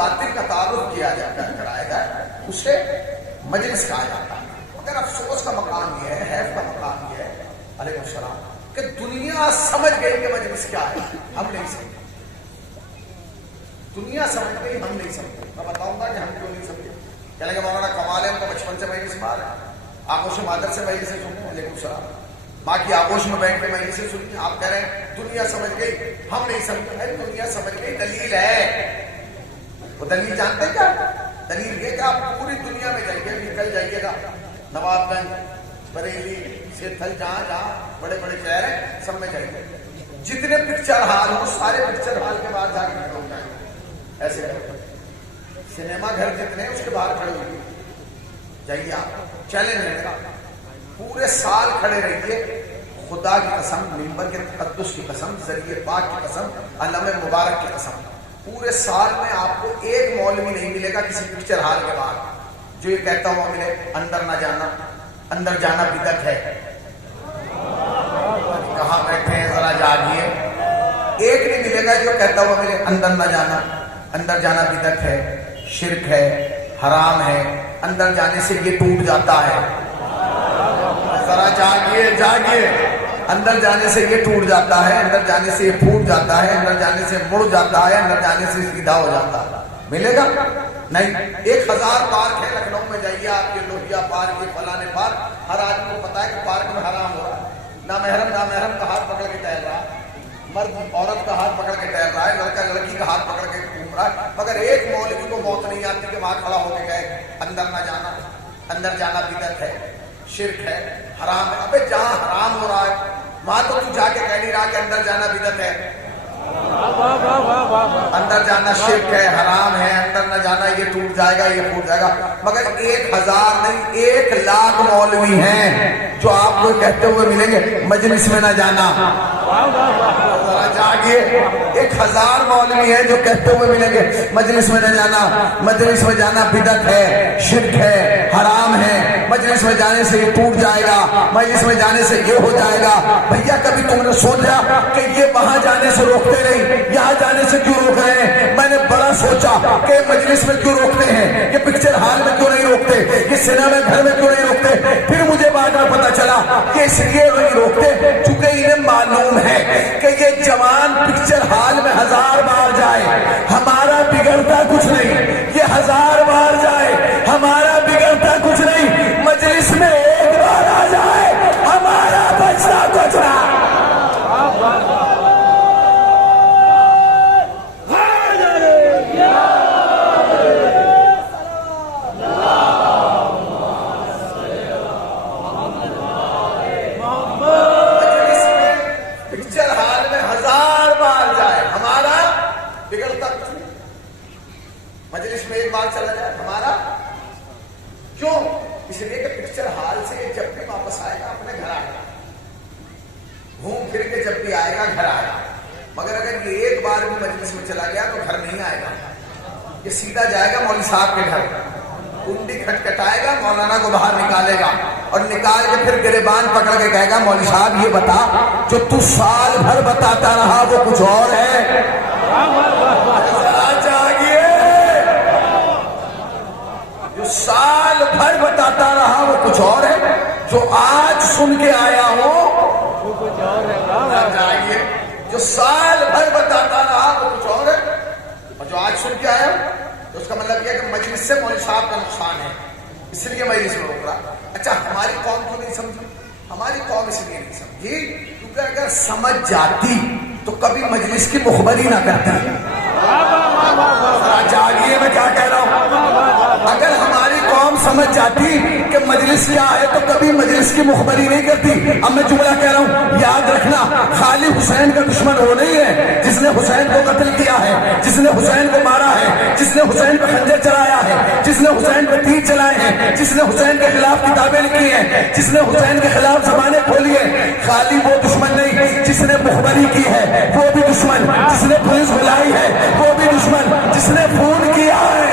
باطن کا تعارف کیا کرایا جائے اسے مجلس کہا جاتا ہے. مگر افسوس کا مقام یہ ہے, حیف کا مقام یہ ہے علیہ السلام کہ دنیا سمجھ گئی کہ مجلس کیا ہے, ہم نہیں سمجھے. دنیا سمجھ گئی, ہم نہیں سمجھے. میں بتاؤں گا کہ ہم کیوں نہیں سمجھے. کہنے کہ مولانا کمال ہے, ہم کو بچپن سے مجلس میں آ رہے ہیں, آگوش مادر سے مجلس سے سنتے ہیں. علیہ السلام ماں کی آگوش میں بیٹھ کے مجلس سے سنتے ہیں. آپ کہہ رہے ہیں دنیا سمجھ گئی, ہم نہیں سمجھے. دنیا سمجھ گئی, دلیل ہے. وہ دلیل جانتے ہیں کیا؟ دلیل یہ کہ آپ پوری دنیا میں جائیے, نکل جائیے گا نواب گنج, بریلی, سیتھل, جہاں بڑے بڑے شہر ہیں سب میں جائیے. جتنے پکچر ہال ہو سارے پکچر ہال کے باہر جا کے کھڑے ہو جائیں. ایسے سنیما گھر جتنے اس کے باہر کھڑے ہوئے جائیے. آپ چیلنج ہے میرا, پورے سال کھڑے رہیے. خدا کی قسم, ممبر کے تقدس کی قسم, ذریعے پاک کی قسم, علم مبارک کی قسم, پورے سال میں آپ کو ایک مولوی نہیں ملے گا کسی پکچر ہال کے باہر جو یہ کہتا ہوا ملے اندر نہ جانا, اندر جانا بدعت ہے. کہاں بیٹھے ہیں ذرا جاگیے. ایک نہیں ملے گا جو کہتا ہوا ملے اندر نہ جانا, اندر جانا بدعت ہے, شرک ہے, حرام ہے, اندر جانے سے یہ ٹوٹ جاتا ہے. ذرا جاگیے جاگیے. اندر جانے سے یہ ٹوٹ جاتا ہے, اندر جانے سے یہ پھوٹ جاتا ہے, اندر جانے سے مڑ جاتا ہے, اندر جانے سے سیدھا ہو جاتا ہے. ملے گا نہیں. 1000 پارک ہے لکھنؤ میں, جائیے آپ کے لوہیا پارک, یہ فلانے پارک, ہر آدمی کو پتا ہے کہ پارک میں حرام ہو رہا ہے. نامحرم کا ہاتھ پکڑ کے ٹہل رہا ہے, مرد عورت کا ہاتھ پکڑ کے ٹہل رہا ہے, لڑکا لڑکی کا ہاتھ پکڑ کے گھوم رہا ہے. مگر ایک مولوی کو موت نہیں آتی کہ وہاں کھڑا ہو کے گئے اندر نہ جانا, اندر جانا بدعت ہے, شرک ہے, حرام ہے. ابے جہاں حرام ہو رہا ہے وہاں تو جا کے کہہ نہیں رہا کہ اندر جانا بدعت ہے, اندر جانا شرک ہے, حرام ہے, اندر نہ جانا یہ ٹوٹ جائے گا, یہ پھوٹ جائے گا. مگر 1000 نہیں 1,00,000 مولوی ہیں جو آپ کو کہتے ہوئے ملیں گے مجلس میں نہ جانا. جاگیے. 1000 مولوی ہیں جو کہتے ہوئے ملیں گے مجلس میں نہ جانا, مجلس میں جانا بدعت ہے, شرک ہے, حرام ہے, مجلس میں جانے سے یہ ٹوٹ جائے گا, مجلس میں جانے سے یہ ہو جائے گا. بھیا کبھی تم نے سوچا کہ یہ وہاں جانے سے روکتے نہیں, یہاں جانے سے کیوں روک رہے ہیں؟ میں نے بڑا سوچا کہ مجلس میں کیوں روکتے ہیں, یہ پکچر ہال میں کیوں نہیں روکتے, یہ سنیما گھر میں کیوں نہیں روکتے. پھر مجھے بعد میں پتا چلا کہ اس لیے نہیں روکتے چونکہ انہیں معلوم ہے کہ یہ جوان پکچر ہال میں 1000 بار جائے ہمارا بگڑتا کچھ نہیں, یہ 1000 بار جائے ہمارا بگڑتا کچھ نہیں, مجلس میں ایک بار آ جائے ہمارا بچتا کچھ نہ. مجلس میں ایک بار چلا جائے ہمارا کیوں؟ اس لیے کہ پکچر ہال سے جب بھی واپس آئے گا اپنے گھر آئے گا, گھوم پھر کے جب بھی آئے گا گھر آئے گا. مگر اگر یہ ایک بار بھی مجلس میں چلا گیا تو گھر نہیں آئے گا, یہ سیدھا جائے گا مولوی صاحب کے گھر, کنڈی کھٹکھٹائے گا, مولانا کو باہر نکالے گا اور نکال کے پھر گریبان پکڑ کے کہے گا مولوی صاحب یہ بتا جو تو سال بھر بتاتا رہا وہ کچھ اور ہے. سال بھر بتاتا رہا وہ کچھ اور ہے, جو آج سن کے آیا ہو وہ کچھ اور ہے. جو سال بھر بتاتا رہا وہ کچھ اور ہے, اور جو آج سن کے آیا تو اس کا مطلب یہ ہے کہ مجلس سے مولوی صاحب کا نقصان ہے, اس لیے مجلس میں روک رہا. اچھا ہماری قوم کیوں نہیں سمجھی؟ ہماری قوم اس لیے نہیں سمجھی کیونکہ اگر سمجھ جاتی تو کبھی مجلس کی مخبری نہ کرتی. جاگیے میں کیا کہہ رہا ہوں, اگر ہماری قوم سمجھ جاتی کہ مجلس کیا ہے تو کبھی مجلس کی مخبری نہیں کرتی. اب میں جملہ کہہ رہا ہوں, یاد رکھنا خالی حسین کا دشمن وہ نہیں ہے جس نے حسین کو قتل کیا ہے, جس نے حسین کو مارا ہے, جس نے حسین پہ خنجر چلایا ہے, جس نے حسین پہ تیر چلائے ہیں, جس نے حسین کے خلاف کتابیں لکھی ہیں, جس نے حسین کے خلاف زبانیں کھولی ہیں. خالی وہ دشمن نہیں, جس نے مخبری کی ہے وہ بھی دشمن, جس نے پولیس بلائی ہے وہ بھی دشمن, جس نے فون کیا ہے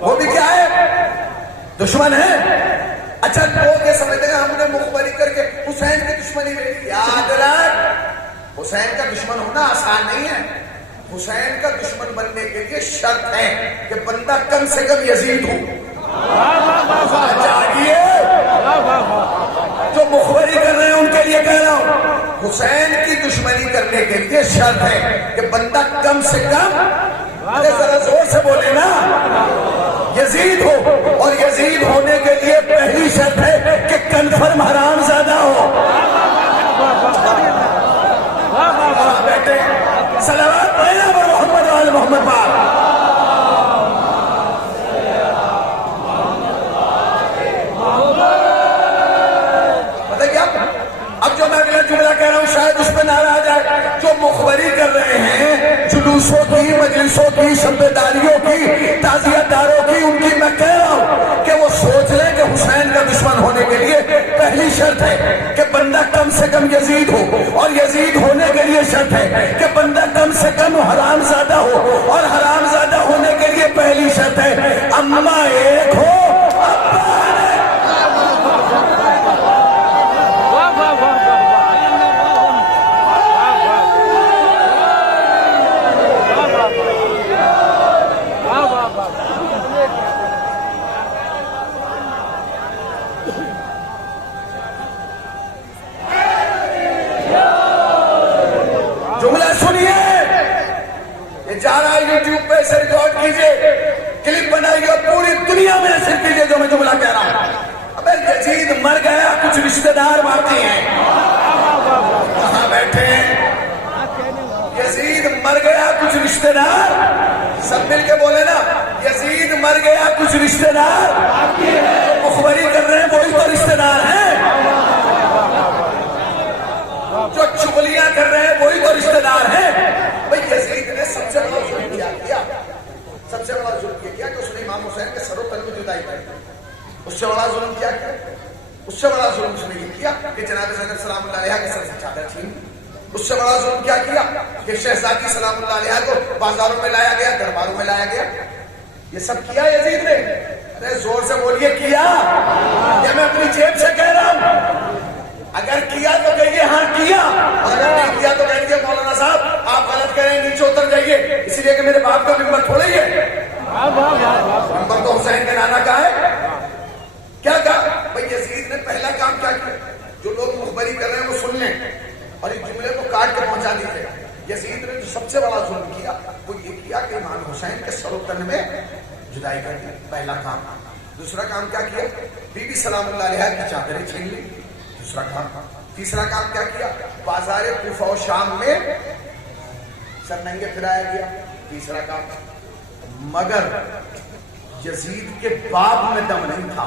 وہ بھی کیا ہے, دشمن ہے. اچھا دشمنی میری. یاد رکھ حسین کا دشمن ہونا آسان نہیں ہے. حسین کا دشمن بننے کے لیے شرط ہے کہ بندہ کم سے کم یزید ہو. جاگیے جو مخبری کر رہے ہیں ان کے لیے کہہ رہا ہوں, حسین کی دشمنی کرنے کے لیے شرط ہے کہ بندہ کم سے کم, ذرا زور سے بولے نا, یزید ہو. اور یزید ہونے کے لیے پہلی شرط ہے کہ کنفرم حرام زیادہ ہو. بیٹے صلوات پڑھنا پر محمد وآل محمد پاک. اب جو میں اگلا جملہ کہہ رہا ہوں شاید اس پہ نعرہ آ جائے. جو مخبری کر رہے ہیں جلوسوں کی, مجلسوں کی, شبداریوں کی, تعزیت داروں کی, ان کی میں کہہ رہا ہوں کہ وہ سوچ لیں کہ حسین کا دشمن ہونے کے لیے پہلی شرط ہے کہ بندہ کم سے کم یزید ہو, اور یزید ہونے کے لیے شرط ہے کہ بندہ کم سے کم حرام زادہ ہو, اور حرام زادہ ہونے کے لیے پہلی شرط ہے اما ایک ہو ابا. جملہ سنیے, یہ جا رہا ہے یوٹیوب پہ, اسے ریکارڈ کیجئے, کلپ بنائیے اور پوری دنیا میں نشر کیجئے جو میں جملہ کہہ رہا ہوں. ابے یزید مر گیا, کچھ رشتہ دار باقی ہیں. کہاں بیٹھے ہیں؟ یزید مر گیا, کچھ رشتہ دار, سب مل کے بولے نا, یزید مر گیا, کچھ رشتہ دار. مخبری کر رہے ہیں وہی تو رشتہ دار ہیں, جو چغلیاں کر رہے ہیں وہی تو رشتہ دار ہیں. بھئی یزید نے سب سے بڑا ظلم کیا, سب سے بڑا ظلم کیا کہ اس نے امام حسین کے سر و تن میں جدائی کر دی. اس سے بڑا ظلم کیا, اس سے بڑا ظلم اس نے یہ کیا کہ جناب زینب سلام اللہ علیہا کے سر سے چادر چھین. اس سے بڑا ظلم کیا کہ شہزادی سلام اللہ علیہا کو بازاروں میں لایا گیا, درباروں میں لایا گیا. یہ سب کیا یزید نے. ارے زور سے بولیے کیا. یہ میں اپنی جیب سے کہہ رہا ہوں. اگر کیا تو کہیے ہاں کیا, اگر نہیں کیا تو کہہ دیجیے مولانا صاحب آپ غلط کہہ رہے ہیں, نیچے اتر جائیے, اس لیے کہ میرے باپ کا ممبر تھوڑا ہی ہے. ممبر تو حسین کے نانا کا ہے. کیا کہا بھائی یزید نے پہلا کام کیا کیا, جو لوگ مخبری کر رہے ہیں وہ سن لیں اور اس جملے کو کاٹ کے پہنچا دیجیے. یزید نے جو سب سے بڑا ظلم کیا وہ یہ کیا کہ امام حسین کے سر و تن میں جدائی کر دی, پہلا کام. دوسرا کام کیا کیا, بی بی سلام اللہ علیہا کی چادریں چھین لی, دوسرا کام. تیسرا کام کیا کیا, بازار کوفہ و شام میں سر ننگے پھرایا گیا, تیسرا کام. مگر یزید کے باپ میں دم نہیں تھا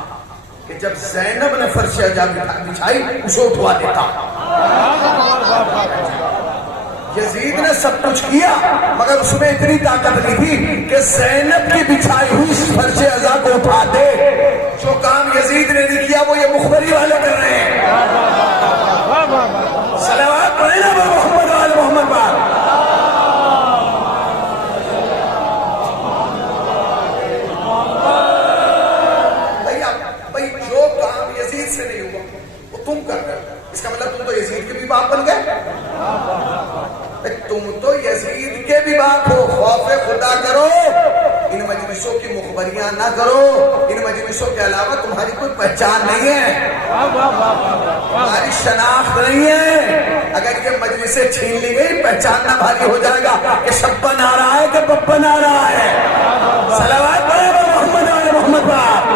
کہ جب زینب نے فرش عجاب بچھائی اسے اٹھوا دیتا. یزید نے سب کچھ کیا مگر اس میں اتنی طاقت نہیں تھی کہ زینب کی بچھائی ہوئی فرش عزا کو اٹھا دے. جو کام یزید نے نہیں کیا وہ یہ مخبری والے کر رہے ہیں. صلوات پڑھنا پر محمد وآل محمد پاک. بھائی جو کام یزید سے نہیں ہوا وہ تم کر رہے ہو, اس کا مطلب تم تو یزید کے بھی باپ بن گئے. تم تو یزید کے بھی باپ ہو. خوف خدا کرو, ان مجلسوں کی مخبریاں نہ کرو. ان مجلسوں کے علاوہ تمہاری کوئی پہچان نہیں ہے, تمہاری شناخت نہیں ہے. اگر یہ مجلسیں چھین لی گئی پہچاننا بھاری ہو جائے گا کہ شبن آ رہا ہے کہ بپن آ رہا ہے. صلوات پڑھیں محمد وآل محمد پاک.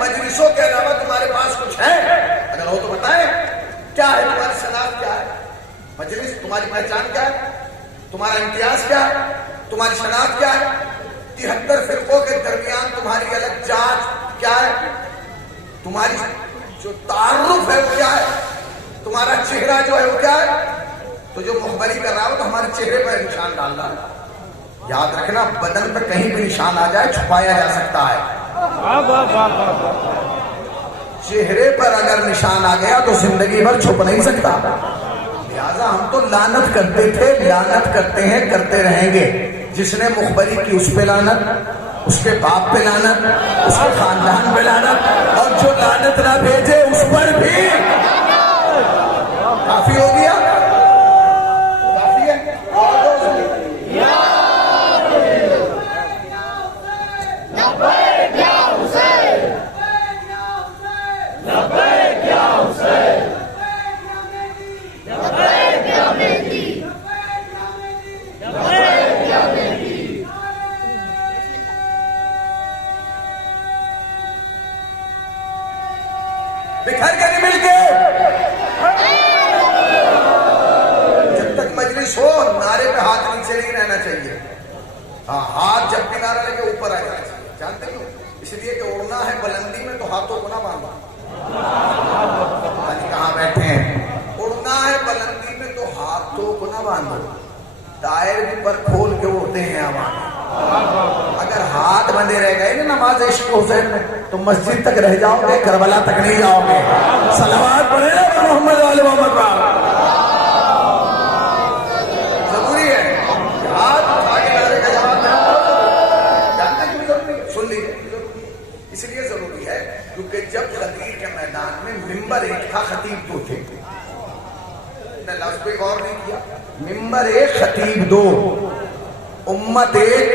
مجلسوں کے علاوہ تمہارے پاس کچھ ہے اگر ہو تو بتائیں. کیا ہے تمہاری شناخت, کیا ہے مجلس, تمہاری پہچان کیا ہے, تمہارا امتیاز کیا ہے, تمہاری شناخت کیا ہے. 73 فرقوں کے درمیان تمہاری الگ جانچ کیا ہے, تمہاری جو تعارف ہے وہ کیا ہے, تمہارا چہرہ جو ہے وہ کیا ہے. تو جو مخبری کر رہا ہو تو ہمارے چہرے پر نشان ڈال رہا ہے. یاد رکھنا بدن پہ کہیں بھی نشان آ جائے چھپایا جا سکتا ہے. چہرے پر اگر نشان آ گیا تو زندگی بھر چھپ نہیں سکتا. لہذا ہم تو لعنت کرتے تھے, لعنت کرتے ہیں, کرتے رہیں گے. جس نے مخبری کی اس پہ لعنت, اس کے باپ پہ لعنت، اس کے خاندان پہ لعنت، اور جو لعنت نہ بھیجے اس پر بھی کافی ہو گیا، کافی ہے. بکھر کے نہیں مل کے، جب تک مجلس ہو نعرے پہ ہاتھ نیچے نہیں رہنا چاہیے. ہاں، ہاتھ جب بھی نعرہ لگے اوپر آ جانا چاہیے. جانتے ہو اس لیے کہ اڑنا ہے بلندی میں تو ہاتھوں کو نہ باندھو. کہاں بیٹھے ہیں؟ اڑنا ہے بلندی میں تو ہاتھوں کو نہ باندھو. ٹائر بھی پر کھول کے اڑتے ہیں ہمارے. اگر ہاتھ بندے رہ گئے نا نماز عشق حسین میں تو مسجد تک رہ جاؤ گے، کربلا تک نہیں جاؤ گے. صلوات پڑھے نا محمد علی محمد پر. ضروری ہے ہاتھ اٹھا کے نعرے کا جواب دینا. جانتے کیوں ضروری ہے؟ سن لیجیے. اس لیے ضروری ہے کیونکہ جب غدیر کے میدان میں ممبر ایک تھا، خطیب دو تھے. لفظ پہ غور نہیں کیا. ممبر ایک، خطیب دو، امت ایک،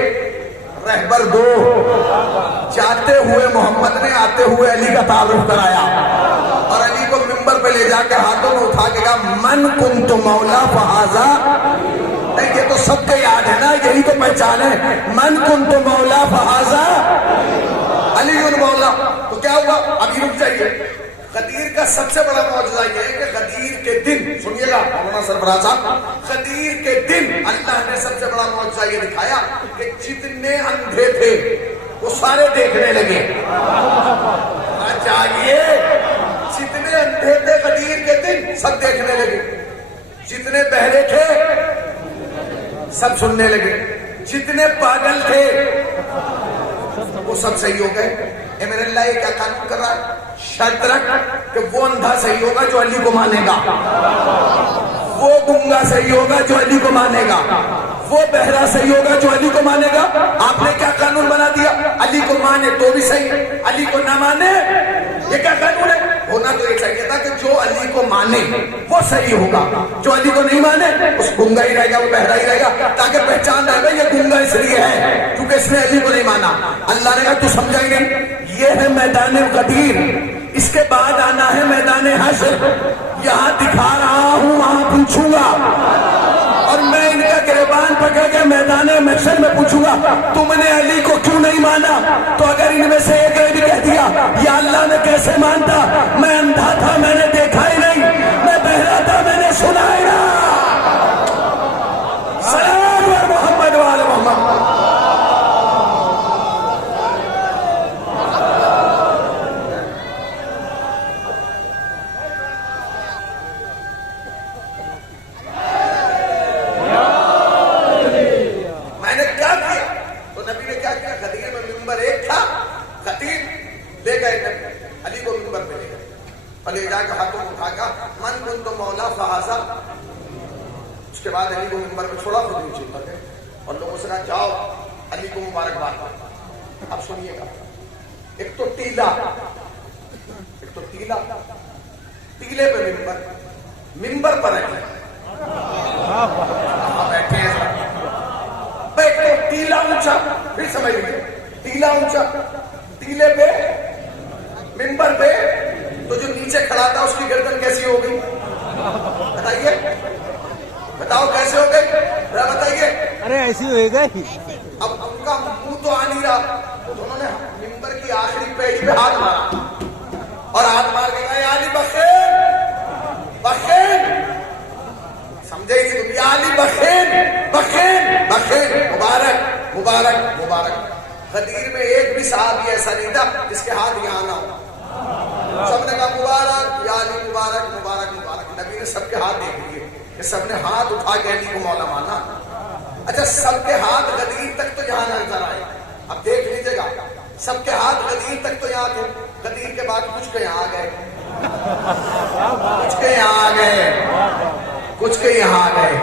رہبر دو. جاتے ہوئے محمد نے آتے ہوئے علی کا تعارف کرایا اور علی کو ممبر پہ لے جا کے ہاتھوں میں اٹھا کے کہا من کنت مولا فہذا. یہ تو سب کو یاد ہے نا، یہی تو پہچان ہے. من کنت مولا فہذا علی مولا. تو کیا ہوا؟ ابھی رک جائیے. غدیر کا سب سے بڑا معجزہ یہ ہے کہ غدیر کے دن، سنیے گا مولانا سربراہ صاحب، غدیر کے دن اللہ نے سب سے بڑا معجزہ یہ دکھایا کہ جتنے اندھے تھے وہ سارے دیکھنے لگے. چاہیے جتنے اندھے تھے غدیر کے دن سب دیکھنے لگے. جتنے بہرے تھے سب سننے لگے. جتنے پاگل تھے وہ سب صحیح ہو گئے. اے میرے اللہ، یہ کیا قانون کر رہا ہے؟ شرط رکھ کہ وہ اندھا صحیح ہوگا جو علی کو مانے گا، وہ گنگا صحیح ہوگا جو علی کو مانے گا، وہ بہرا صحیح ہوگا جو علی کو مانے گا. آپ نے کیا قانون بنا دیا؟ علی کو مانے تو بھی صحیح، علی کو نہ مانے. یہ کیا قانون ہے؟ ہونا تو یہ چاہیے تھا کہ جو علی کو مانے وہ صحیح ہوگا، جو علی کو نہیں مانے اس گنگا ہی رہے گا، وہ بہرا ہی رہے گا، تاکہ پہچان رہے گا یہ گنگا اس لیے ہے کیونکہ اس نے علی کو نہیں مانا. اللہ نے کہا تو سمجھا ہی نہیں. یہ ہے میدان غدیر. اس کے بعد آنا ہے میدان حشر. یہاں دکھا رہا ہوں، وہاں پوچھوں گا، اور میں ان کا گریبان پکڑ کے میدان محشر میں پوچھوں گا تم نے علی کو کیوں نہیں مانا؟ تو اگر ان میں سے ایک نے بھی کہہ دیا یا اللہ میں کیسے مانتا، میں اندھا تھا، میں نے دیکھا ہی نہیں، میں بہرا تھا، میں نے سنا ہی نہ. سلام علی محمد وعلی محمد. لے جا کے ہاتھوں کو اٹھا کر من کنت مولا فہذا. اس کے بعد علی کو منبر پہ چھوڑا، خود نیچے اتر گئے اور لوگوں سے کہا جاؤ علی کو مبارکباد. اب سنیے گا، ایک تو ٹیلا، ایک تو ٹیلا، ٹیلے پہ ممبر پر بیٹھے ہیں. ایک تو ٹیلا اونچا، پھر سمجھ لیجیے، ٹیلا اونچا، ٹیلے پہ ممبر پہ تو جو نیچے کھڑا تھا اس کی گردن کیسی ہو گئی؟ بتائیے، بتاؤ کیسے ہو گئی؟ بتائیے. ارے ایسی ہوئے گئی. اب ان کا منہ تو آ نہیں رہا تو انہوں نے ممبر کی آخری پیڑھی پہ ہاتھ مارا اور ہاتھ مار کے کہا یا علی بخیر بخیر. سمجھے گی تم؟ یا علی بخیر بخیر بخیر، مبارک مبارک مبارک. غدیر میں ایک بھی صحابی ایسا نہیں تھا جس کے ہاتھ یہاں نہ ہو. سب نے کہا مبارک یا علی، مبارک مبارک مبارک. نبی نے سب کے ہاتھ دیکھ لیے کہ سب نے ہاتھ اٹھا کے علی کو مولا مانا. اچھا سب کے ہاتھ غدیر تک تو یہاں نظر آئے. اب دیکھ لیجیے گا، سب کے ہاتھ غدیر تک تو یہاں تھے، غدیر کے بعد کچھ کے یہاں آ گئے، کچھ کے یہاں آ گئے، کچھ کے یہاں آ گئے.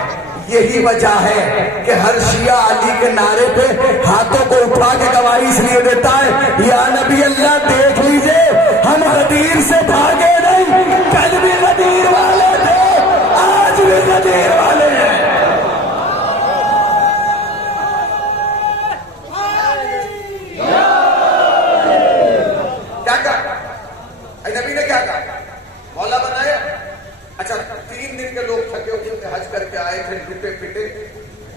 یہی وجہ ہے کہ ہر شیعہ علی کے نعرے پہ ہاتھوں کو اٹھا کے گواہ گواہی اس لیے دیتا ہے یا نبی اللہ دیکھ لیجئے ہم غدیر سے بھاگے نہیں، کل بھی غدیر والے تھے آج بھی غدیر والے ہیں۔ کیا کہا نبی نے؟ کیا کہا؟ مولا بنایا۔ اچھا 3 دن کے لوگ تھکے ہوئے تھے، حج کر کے آئے تھے، ٹوٹے پٹے،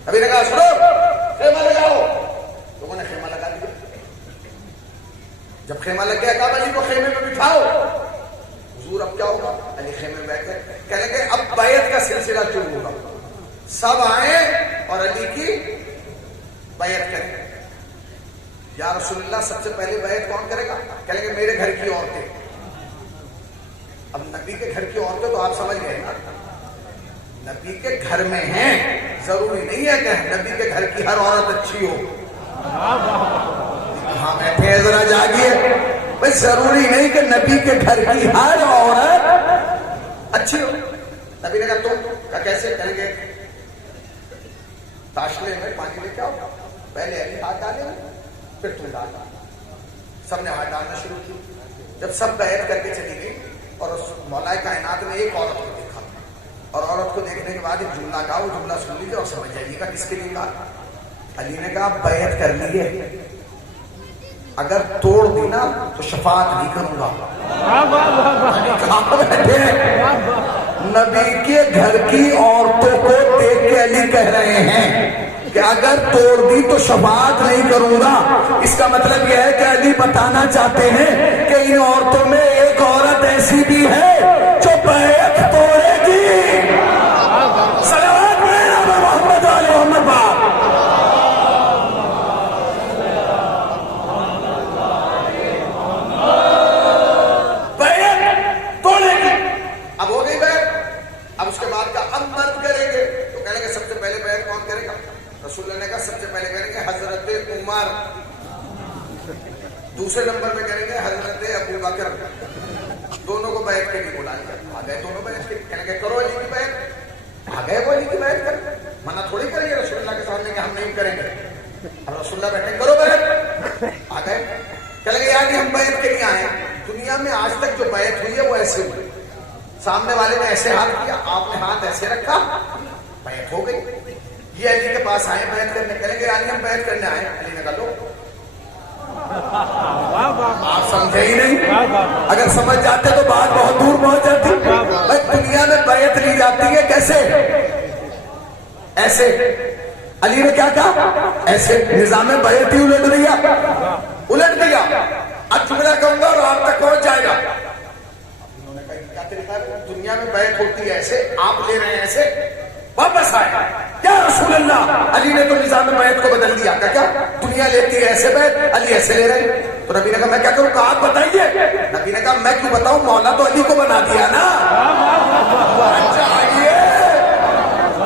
نبی نے کہا سنو خیمہ لگاؤ، لوگوں نے خیمہ لگا دیا۔ جب خیمہ لگ گیا کہا علی کو خیمے میں بٹھاؤ۔ حضور اب کیا ہوگا؟ علی خیمے میں بیٹھ گئے، کہنے لگے اب بیعت کا سلسلہ شروع ہوگا، سب آئیں اور علی کی بیعت کریں۔ یا رسول اللہ سب سے پہلے بیعت کون کرے گا؟ کہنے لگے میرے گھر کی عورتیں۔ اب نبی کے گھر کی عورتیں تو آپ سمجھ گئے نا، نبی کے گھر میں ہیں، ضروری نہیں ہے کہ نبی کے گھر کی ہر عورت اچھی ہو۔ ہاں بیٹھے ہیں ذرا جاگیے بھائی، ضروری نہیں کہ نبی کے گھر کی ہر عورت اچھی ہو۔ نبی نے کہا تم کا کیسے؟ کہیں گے تاشلے میں پانی لے کے آؤ، پہلے علی ہاتھ ڈالے پھر تم ڈالنا۔ سب نے ہاتھ ڈالنا شروع کی۔ جب سب بیعت کر کے چلی گئی اور اس مولا کائنات نے ایک عورت کو دیکھا، اور عورت کو دیکھنے کے بعد ایک جملہ کہا، وہ جملہ سن لیجیے اور سمجھ جائیے گا کس کے لیے کہا۔ علی نے کہا بیعت کر لیے، اگر توڑ دی نا تو شفاعت نہیں کروں گا۔ کہاں بیٹھے ہیں؟ نبی کے گھر کی عورتوں کو دیکھ کے علی کہہ رہے ہیں کہ اگر توڑ دی تو شفاعت نہیں کروں گا۔ اس کا مطلب یہ ہے کہ علی بتانا چاہتے ہیں کہ ان عورتوں میں ایک عورت ایسی بھی ہے جو بیعت توڑے گی۔ صلوات محمد علی محمد باپ۔ بیعت توڑے گی۔ اب ہو گئی بیعت، اب اس کے بعد کا اب مرد کریں گے تو کہنے گے سب سے پہلے بیعت کون کرے گا؟ رسول اللہ نے کہا سب سے پہلے کریں گے حضرت عمر، دوسرے نمبر میں کریں گے حضرت ابو بکر۔ دونوں کو بیعت کے لیے بلا لیا، آ گئے دونوں بیعت کے، کہنے گے کرو علی کی بیعت، آ گئے وہ علی کی بیعت کر، منع تھوڑی کریں گے رسول اللہ کے سامنے کہ ہم نہیں کریں گے۔ اب رسول اللہ بیٹھے کرو بیعت، آ گئے، کہنے گے یار ہم بیعت کے لیے آئے۔ دنیا میں آج تک جو بیعت ہوئی ہے وہ ایسے ہوئی، سامنے والے نے ایسے ہاتھ کیا، آپ نے ہاتھ ایسے رکھا، بیعت ہو گئی۔ یہ علی کے پاس آئے بیعت کرنے، کہیں گے علی ہم بیعت کرنے آئے۔ علی نے کہا لو، آپ سمجھے ہی نہیں، اگر سمجھ جاتے تو بات بہت دور پہنچ جاتی۔ بھائی دنیا میں بیعت لی جاتی ہے کیسے؟ ایسے۔ علی نے کیا کہا؟ ایسے۔ نظام بیعت ہی الٹ دیا، الٹ دیا۔ اب جملہ کہوں گا اور آپ تک پہنچ جائے گا۔ انہوں نے کہا کیا طریقہ ہے؟ دنیا میں بیعت ہوتی ہے ایسے، آپ لے رہے ہیں ایسے، واپس آئے کیا رسول اللہ؟ علی نے تو نظام بیعت کو بدل دیا۔ کیا دنیا لیتی ہے ایسے بیعت، علی ایسے لے رہے؟ تو نبی نے کہا میں کیا کروں؟ کہا آپ بتائیے۔ نبی نے کہا میں کیوں بتاؤں، مولا تو علی کو بنا دیا نا۔ چاہیے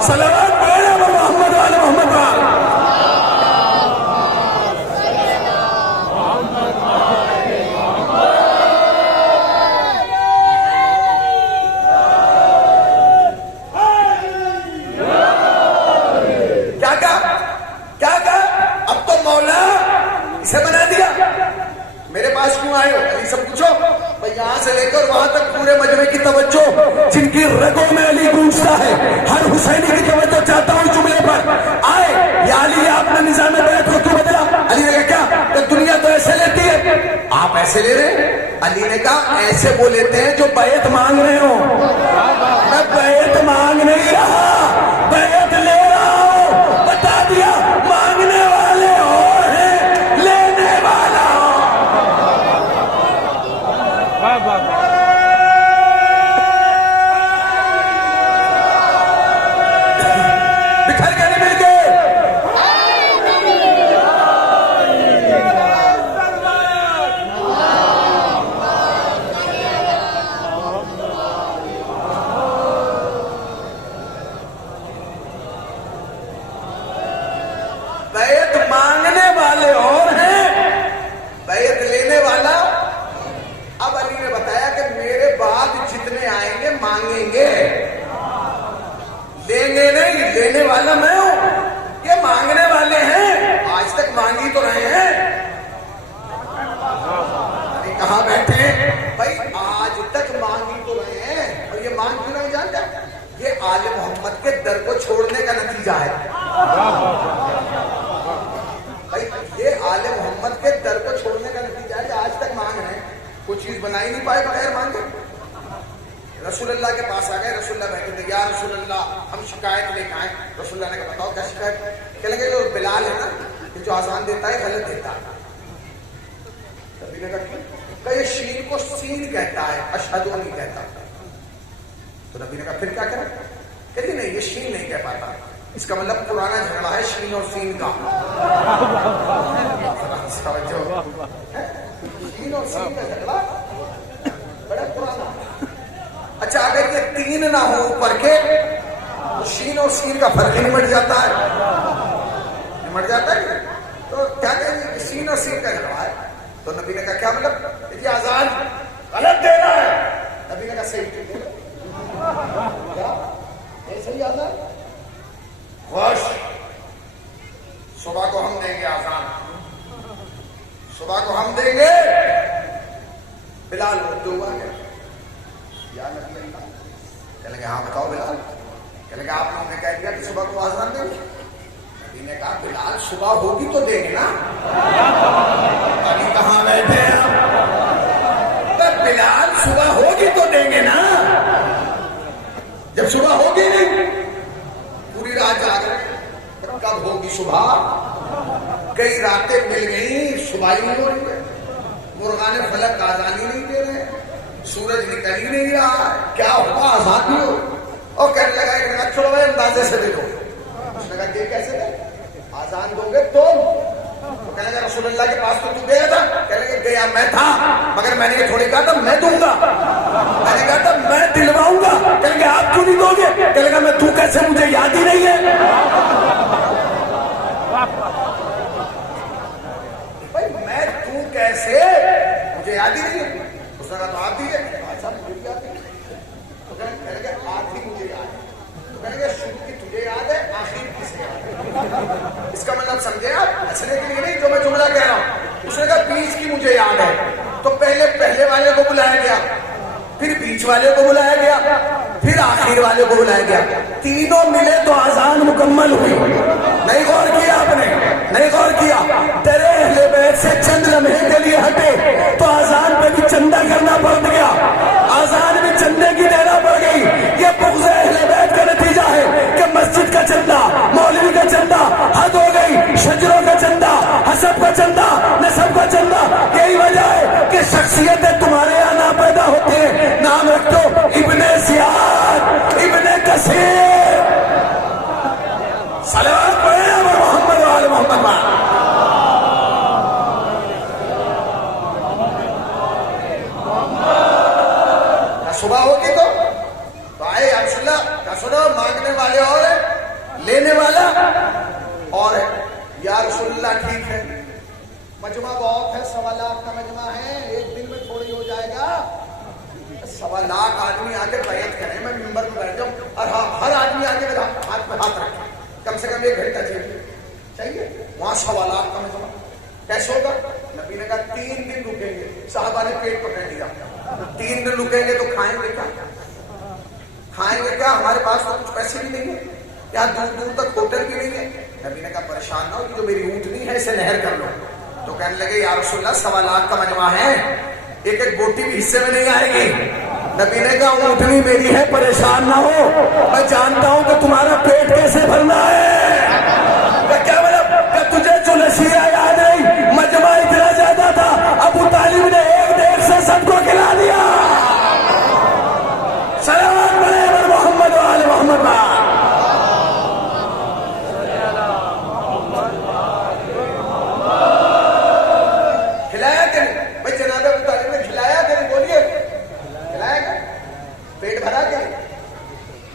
صلوات محمد علی محمد۔ بنا دیا۔ میرے پاس کیوں آئے ہو؟ علی سے پوچھو بھائی، یہاں سے لے کر وہاں تک پورے مجمع کی توجہ جن کی رگوں میں علی گونجتا ہے، ہر حسینی کی توجہ چاہتا ہوں جملے پر آئے۔ یا علی آپ نے نظام بیعت کو کیوں بدلا؟ علی نے کہا کیا کہ دنیا تو ایسے لیتی ہے، آپ ایسے لے رہے ہیں؟ علی نے کہا ایسے وہ لیتے ہیں جو بیعت مانگ رہے ہو، میں بیعت مانگ نہیں رہا، بیعت لے رہا ہوں۔ بتا دیا مانگنے والے اور ہیں، لینے والا ہو۔ بکھر کے نہیں مل گئے۔ کوئی چیز بنا ہی نہیں پائے بغیر مانگے. رسول اللہ کے پاس آ گئے. رسول اللہ بیٹھے تھے. یا رسول اللہ ہم شکایت لے کے آئے. رسول اللہ نے کہا بتاؤ کیا شکایت؟ کہنے لگے جو بلال ہے نا جو آزان دیتا ہے غلط دیتا ہے. نبی نے کہا یہ شین کو سین کہتا ہے اشہد نہیں کہتا. تو نبی نے کہا پھر کیا کریں؟ کہتی نہیں یہ شین نہیں کہہ پاتا. اس کا مطلب پرانا جھگڑا ہے شین اور سین کا. شین اور سین کا جھگڑا بڑا پرانا. اچھا اگر یہ تین نہ ہو اوپر کے تو شین اور سین کا فرق ہی نمٹ جاتا ہے. نمٹ جاتا ہے. تو کیا کہیں گے سین اور سین کا جھگڑا ہے. تو نبی نے کہا کیا مطلب؟ یہ آزان غلط دے رہا ہے. نبی نے کہا صحیح دے کیا صحیح آزان. خوش صبح کو ہم دیں گے آزان. صبح کو ہم دیں گے. بلال اردو ہوا ہے یا نبی اللہ. کہنے لگے ہاں بتاؤ بلال. کہنے لگے آپ لوگوں نے کہہ دیا کہ صبح کو آزان دیں گے. نبی نے کہا بلال صبح ہوگی تو دیں گے نا. ابھی کہاں بیٹھے ہیں بلال صبح ہوگی تو دیں گے نا. جب صبح ہوگی نہیں پوری رات جاگ رہے کب ہوگی صبح. کئی راتیں مل گئی صبح ہی نہیں ہو رہی ہے. مرغان فلک آزان ہی نہیں دے رہے. سورج نکل ہی نہیں رہا. کیا ہوا آزاد نہیں ہو. اور کہنے لگا چھوڑو بھائی اندازے سے دے دو. اس نے کہا یہ کیسے دے آزان دو گے تم. تو کہنے لگا رسول اللہ کے پاس تو گیا تھا. کہنے لگے گیا میں تھا مگر میں نے یہ تھوڑی کہا تھا میں دوں گا. میں نے کہا تھا میں دلواؤں گا. کہنے لگے آپ کیوں نہیں دو گے؟ کہنے لگا میں تو کیسے مجھے یاد ہی نہیں ہے. بھائی میں تو کیسے مجھے یاد ہی نہیں ہے. اس نے کہا تو آپ دیجیے. کہنے لگے آخری مجھے یاد ہے. کہنے لگے شروع کی تجھے یاد ہے آخر کسے یاد ہے. اس کا مطلب سمجھے آپ ہنسنے کے لیے نہیں جو میں جملہ کہہ رہا ہوں. اس نے کہا بیچ کی مجھے یاد ہے. تو پہلے والے کو بلایا گیا, پھر بیچ والے کو بلایا گیا, پھر آخر والے کو بلایا گیا. تینوں ملے تو آزان مکمل ہوئی. نہیں غور کیا آپ نے؟ نہیں غور کیا. تیرے اہل بیت سے چند لمحے کے لیے ہٹے تو آزان پہ بھی چندہ کرنا پڑ گیا. آزان بھی چندے کی دینا پڑ گئی. یہ بغض اہل بیت کا نتیجہ ہے کہ مسجد کا چندہ, مولوی کا چندہ حد ہو گئی. شجروں کا چندہ, حسب کا چندہ, نسب کا چندہ. یہی وجہ ہے کہ شخصیتیں تمہارے یہاں نہ پیدا ہوتے ہیں. نام رکھ دو ابن زیاد, ابن کثیر. صلوات پڑھیں محمد وآل محمد. صبح ہوگی تو آئے یا رسول اللہ کا سنو مانگنے والے اور ہے لینے والا اور ہے. یا رسول اللہ ٹھیک ہے مجمع بہت ہے, 1.25 لاکھ کا مجمع ہے, ایک دن میں تھوڑی ہو جائے گا. 1.25 لاکھ آدمی آ کے بیعت کریں, میں ممبر پہ بیٹھ جاؤں اور ہر آدمی آ کے میرا ہاتھ پہ ہاتھ رکھے. کم سے کم 1 گھنٹہ چاہیے. وہاں 1.25 لاکھ کا مجمع کیسے ہوگا؟ نبی نے کہا 3 دن رکیں گے. صحابہ نے پیٹ پکڑ لیا. 3 دن رکیں گے تو کھائیں گے کیا؟ کھائیں گے کیا؟ ہمارے پاس تو کچھ پیسے بھی نہیں ہے, یہاں دور دور تک ہوٹل بھی نہیں ہے. نبی نے کہا پریشان نہ ہو, جو میری اونٹنی ہے اسے نہر کر لو. تو کہنے لگے یا رسول اللہ 1.25 لاکھ کا مجمع ہے, ایک ایک بوٹی بھی حصے میں نہیں آئے گی. نبی نے کہا اونٹنی میری ہے, پریشان نہ ہو, میں جانتا ہوں کہ تمہارا پیٹ کیسے بھرنا ہے. کیا مطلب کہ تجھے جو نصیحہ یاد نہیں, مجمع اتنا زیادہ تھا ابو طالب نے 1 سے سب کو کھلا دیا. سلام علیہ محمد وآل محمد. کھلایا کہ نہیں بھائی؟ جناب ابو طالب نے کھلایا کہ نہیں؟ بولیے کھلایا کہ پیٹ بھرا کہ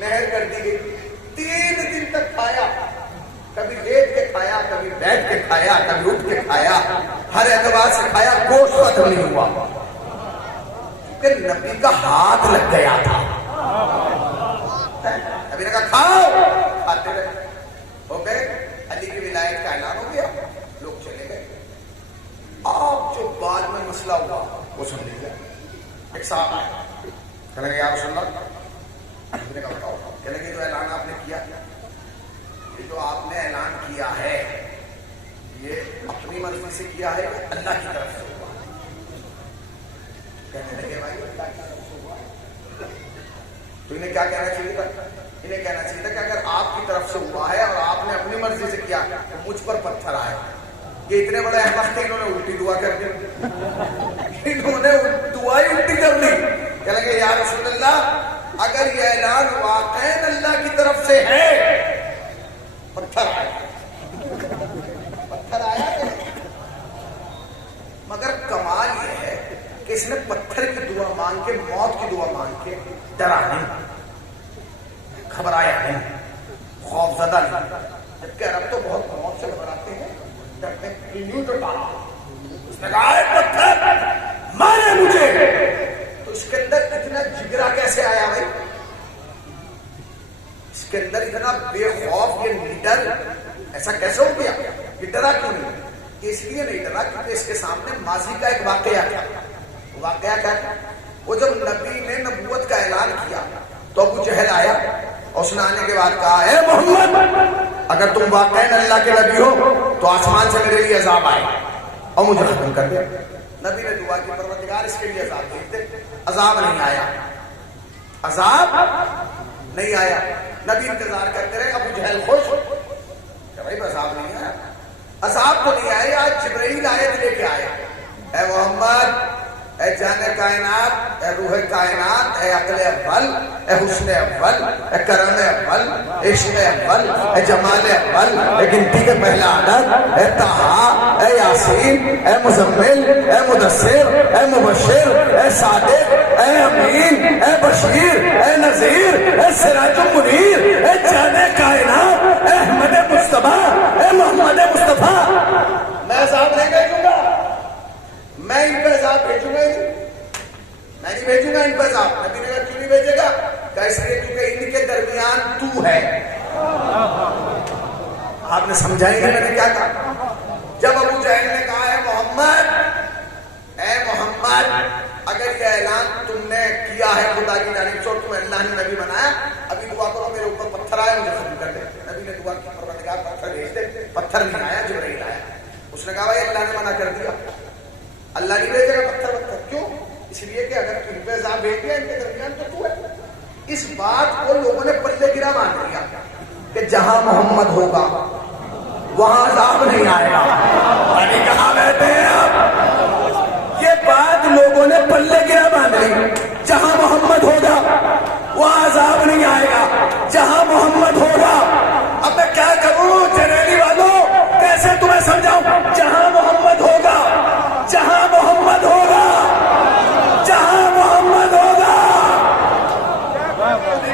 نہر کر دی گئی. 3 دن تک کھایا, کبھی لیٹ کے کھایا, کبھی بیٹھ کے کھایا, کبھی اٹھ کے کھایا, ہر اعتبار سے کھایا. گوشت ختم نہیں ہوا کیونکہ نبی کا ہاتھ لگ گیا تھا. نبی نے کہا کھاؤ, کھاتے رہے. ہو گئے. علی کی ولایت کا اعلان ہو گیا, لوگ چلے گئے. آپ جو بعد میں مسئلہ ہوا وہ سن لیجیے. ایک صاحب آئے, کہنے لگے یا رسول اللہ. نبی نے کہا بتاؤ. کہنے لگے جو اعلان آپ نے کیا, یہ جو آپ نے اعلان کیا ہے یہ اپنی مرضی سے کیا ہے اللہ کی طرف سے ہوا؟ کہنے لگے بھائی اللہ کی طرف سے ہوا ہے. تو انہیں کیا کہنا چاہیے تھا؟ انہیں کہنا چاہیے تھا کہ اگر آپ کی طرف سے ہوا ہے اور آپ نے اپنی مرضی سے کیا تو مجھ پر پتھر آئے. یہ اتنے بڑے احمد تھے, انہوں نے الٹی دعا کر دی. انہوں نے دعا ہی الٹی کر لی. کہنے لگے یا رسول اللہ اگر یہ اعلان واقعی اللہ کی طرف سے ہے, پتھر آیا. پتھر آیا کہ مگر کمال یہ ہے کہ اس نے پتھر کی دعا مانگ کے, موت کی دعا مانگ کے ڈرا نہیں, گھبرایا نہیں, خوف زدہ نہیں. جبکہ عرب تو بہت موت سے گھبراتے ہیں, ڈرتے ہیں. اس نے کہا پتھر مارے مجھے. تو اس کے اندر اتنا جگرا کیسے آیا بھائی؟ اس کے اندر اتنا بے خوف, یہ نڈر ایسا کیسے ہو گیا؟ یہ ڈرا کیوں نہیں؟ اس لیے نہیں ڈرا کیونکہ اس کے سامنے ماضی کا ایک واقعہ تھا. واقعہ کیا تھا؟ وہ جب نبی نے نبوت کا اعلان کیا تو ابو جہل آیا اور اس نے آنے کے بعد کہا اے محمد اگر تم واقعی اللہ کے نبی ہو تو آسمان سے میرے لیے عذاب آئے اور مجھے ختم کر دے. نبی نے دعا کی پروردگار اس کے لیے عذاب بھیج دے. عذاب نہیں آیا, عذاب نہیں آیا. نبی انتظار کرتے رہے. ابو جہل خوش کہ بھائی عذاب نہیں آیا. عذاب تو نہیں آئے, آج جبرائیل آئے لے کے آئے. اے محمد, اے جان کائنات, اے روح کائنات, اے عقل اول, اے حسن اول, اے کرم اول, عشق اول, اے جمال اول, اے گنتی کے پہلا عدد, اے طہا, اے یاسین, اے مزمل, اے مدثر, اے مبشر, اے صادق, اے امین, اے بشیر, اے نذیر, اے سراج المنیر, اے جان کائنات, اے احمد مصطفیٰ, اے محمد مصطفیٰ. میں عذاب نہیں بھیجوں گا, میں ان پہ عذاب بھیجوں گا ہی, میں نہیں بھیجوں گا ان پہ عذاب. نبی نے کہا کیوں نہیں بھیجے گا؟ کہ اس لیے کیونکہ ان کے درمیان تو ہے. آپ نے سمجھا ہی نہیں میں نے کیا کہا. جب ابو جہل نے کہا اے محمد, اے محمد اگر یہ اعلان تم نے کیا ہے خدا کی جانب سے اور تمہیں اللہ نے نبی بنایا, ابھی دعا کرو میرے اوپر پتھر آئے مجھے ختم کر دے. نبی نے دعا کی پروردگار پتھر بھیج دے. پتھر نہیں آیا, جبرائیل آیا. اس نے کہا بھائی اللہ نے منع کر دیا, اللہ نہیں بھیجے گا پتھر. پتھر کیوں؟ اس لیے کہ اگر تم پہ عذاب بھیج دیا ان کے درمیان تو ہے. اس بات کو لوگوں نے پلے گرا مان لیا کہ جہاں محمد ہوگا وہاں عذاب نہیں آئے گا. کہاں بیٹھے ہیں آپ؟ یہ بات لوگوں نے پلے گرا مان لی. جہاں محمد ہوگا وہاں عذاب نہیں آئے گا. جہاں محمد ہوگا, اب میں کیا کروں جنیلی والوں, کیسے تمہیں سمجھاؤں؟ جہاں محمد ہوگا, جہاں محمد ہوگا, جہاں محمد ہوگا.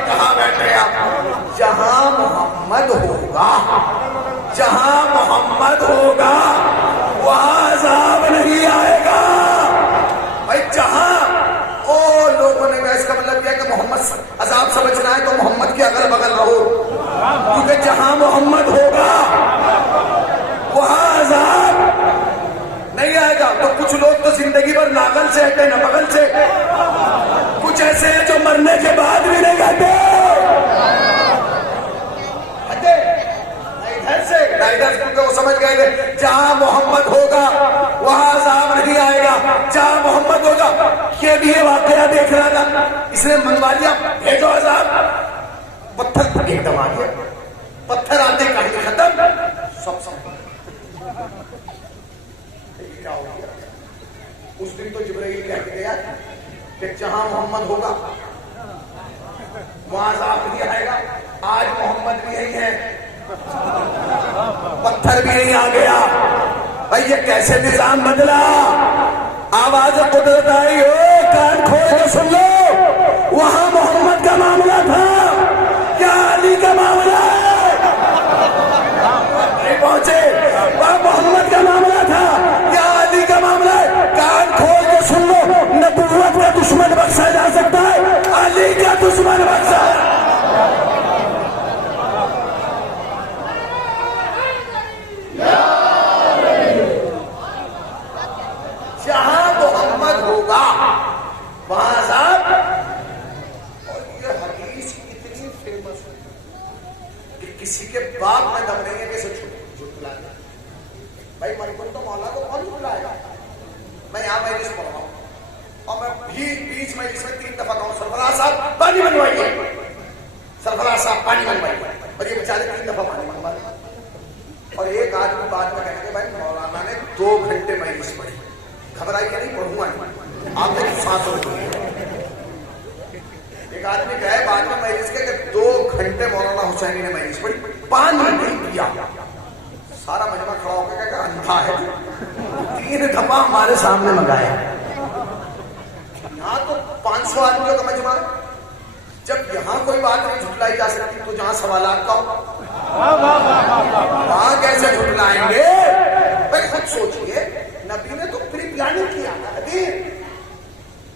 کہاں بیٹھے آپ؟ جہاں محمد ہوگا, جہاں محمد ہوگا وہاں عذاب نہیں آئے گا. بھائی جہاں او لوگوں نے کہا اس کا مطلب یہ کہ محمد عذاب سمجھنا ہے تو محمد کے اگل بغل رہو, کیونکہ جہاں محمد ہوگا وہاں عذاب نہیں آئے گا. تو کچھ لوگ تو زندگی بھر ناگل سے ہٹے نہ بغل سے, کچھ ایسے ہیں جو مرنے کے بعد بھی نہیں ہٹے ادھر سے نہ ادھر, کیونکہ وہ سمجھ گئے تھے جہاں محمد ہوگا وہاں عذاب نہیں آئے گا. جہاں محمد ہوگا, یہ بھی یہ واقعہ دیکھ رہا تھا, اس نے منگوا لیا بھیجو عذاب. پتھر ایک دم آ گیا, پتھر آتے کہیں ختم, سب کیا ہو گیا. اس دن تو جبرائیل کہہ کے گیا کہ جہاں محمد ہوگا وہاں عذاب نہیں آئے گا. آج محمد بھی یہی ہے, پتھر بھی یہی آ گیا. بھائی یہ کیسے نظام بدلا؟ آواز قدرت آئی ہو, کان کھول کے سن لو. وہاں محمد کا معاملہ تھا, کیا علی کا معاملہ ہے؟ نہیں پہنچے. وہاں محمد کا معاملہ تھا, کیا علی کا معاملہ ہے؟ کان کھول کے سن لو. نبوت کا دشمن بخشا جا سکتا ہے, علی کا دشمن بخشا. جہاں محمد ہوگا وہاں عذاب. اور یہ حدیث اتنی فیمس ہے کہ کسی کے باپ میں دم نہیں ہے کہ اسے جھٹلا دے. بھائی من کو تو مولا کو کون جھٹلائے گا؟ میں یہاں مجلس پڑھ رہا ہوں اور میں بیچ میں اس میں 3 دفعہ کہوں سرفراز صاحب پانی بنوائیے، سرفراز صاحب پانی بنوائیے، اور یہ بیچارے 3 دفعہ پانی بنوائے. اور ایک آدمی بعد میں کہنے کے بھائی مولانا نے 2 گھنٹے مجلس پڑھی. گھبرائی کہ نہیں، پڑھوں گا نہیں، آپ نے کچھ سانس ہوئی. ایک آدمی کہے بعد میں مجلس کے کہ 2 گھنٹے مولانا حسینی نے مجلس پڑھی، پانی نہیں پیا. سارا مجمع کھڑا ہو کے کہ اندھا ہے، 3 دفعہ ہمارے سامنے منگایا. یہاں تو 500 آدمیوں کا مجمع، جب یہاں کوئی بات نہیں جھٹلائی جا سکتی تو جہاں سوالات کا ہو وہاں کیسے جھٹلائیں گے؟ بھائی خود سوچئے، نبی نے تو پری پلاننگ کیا. نبی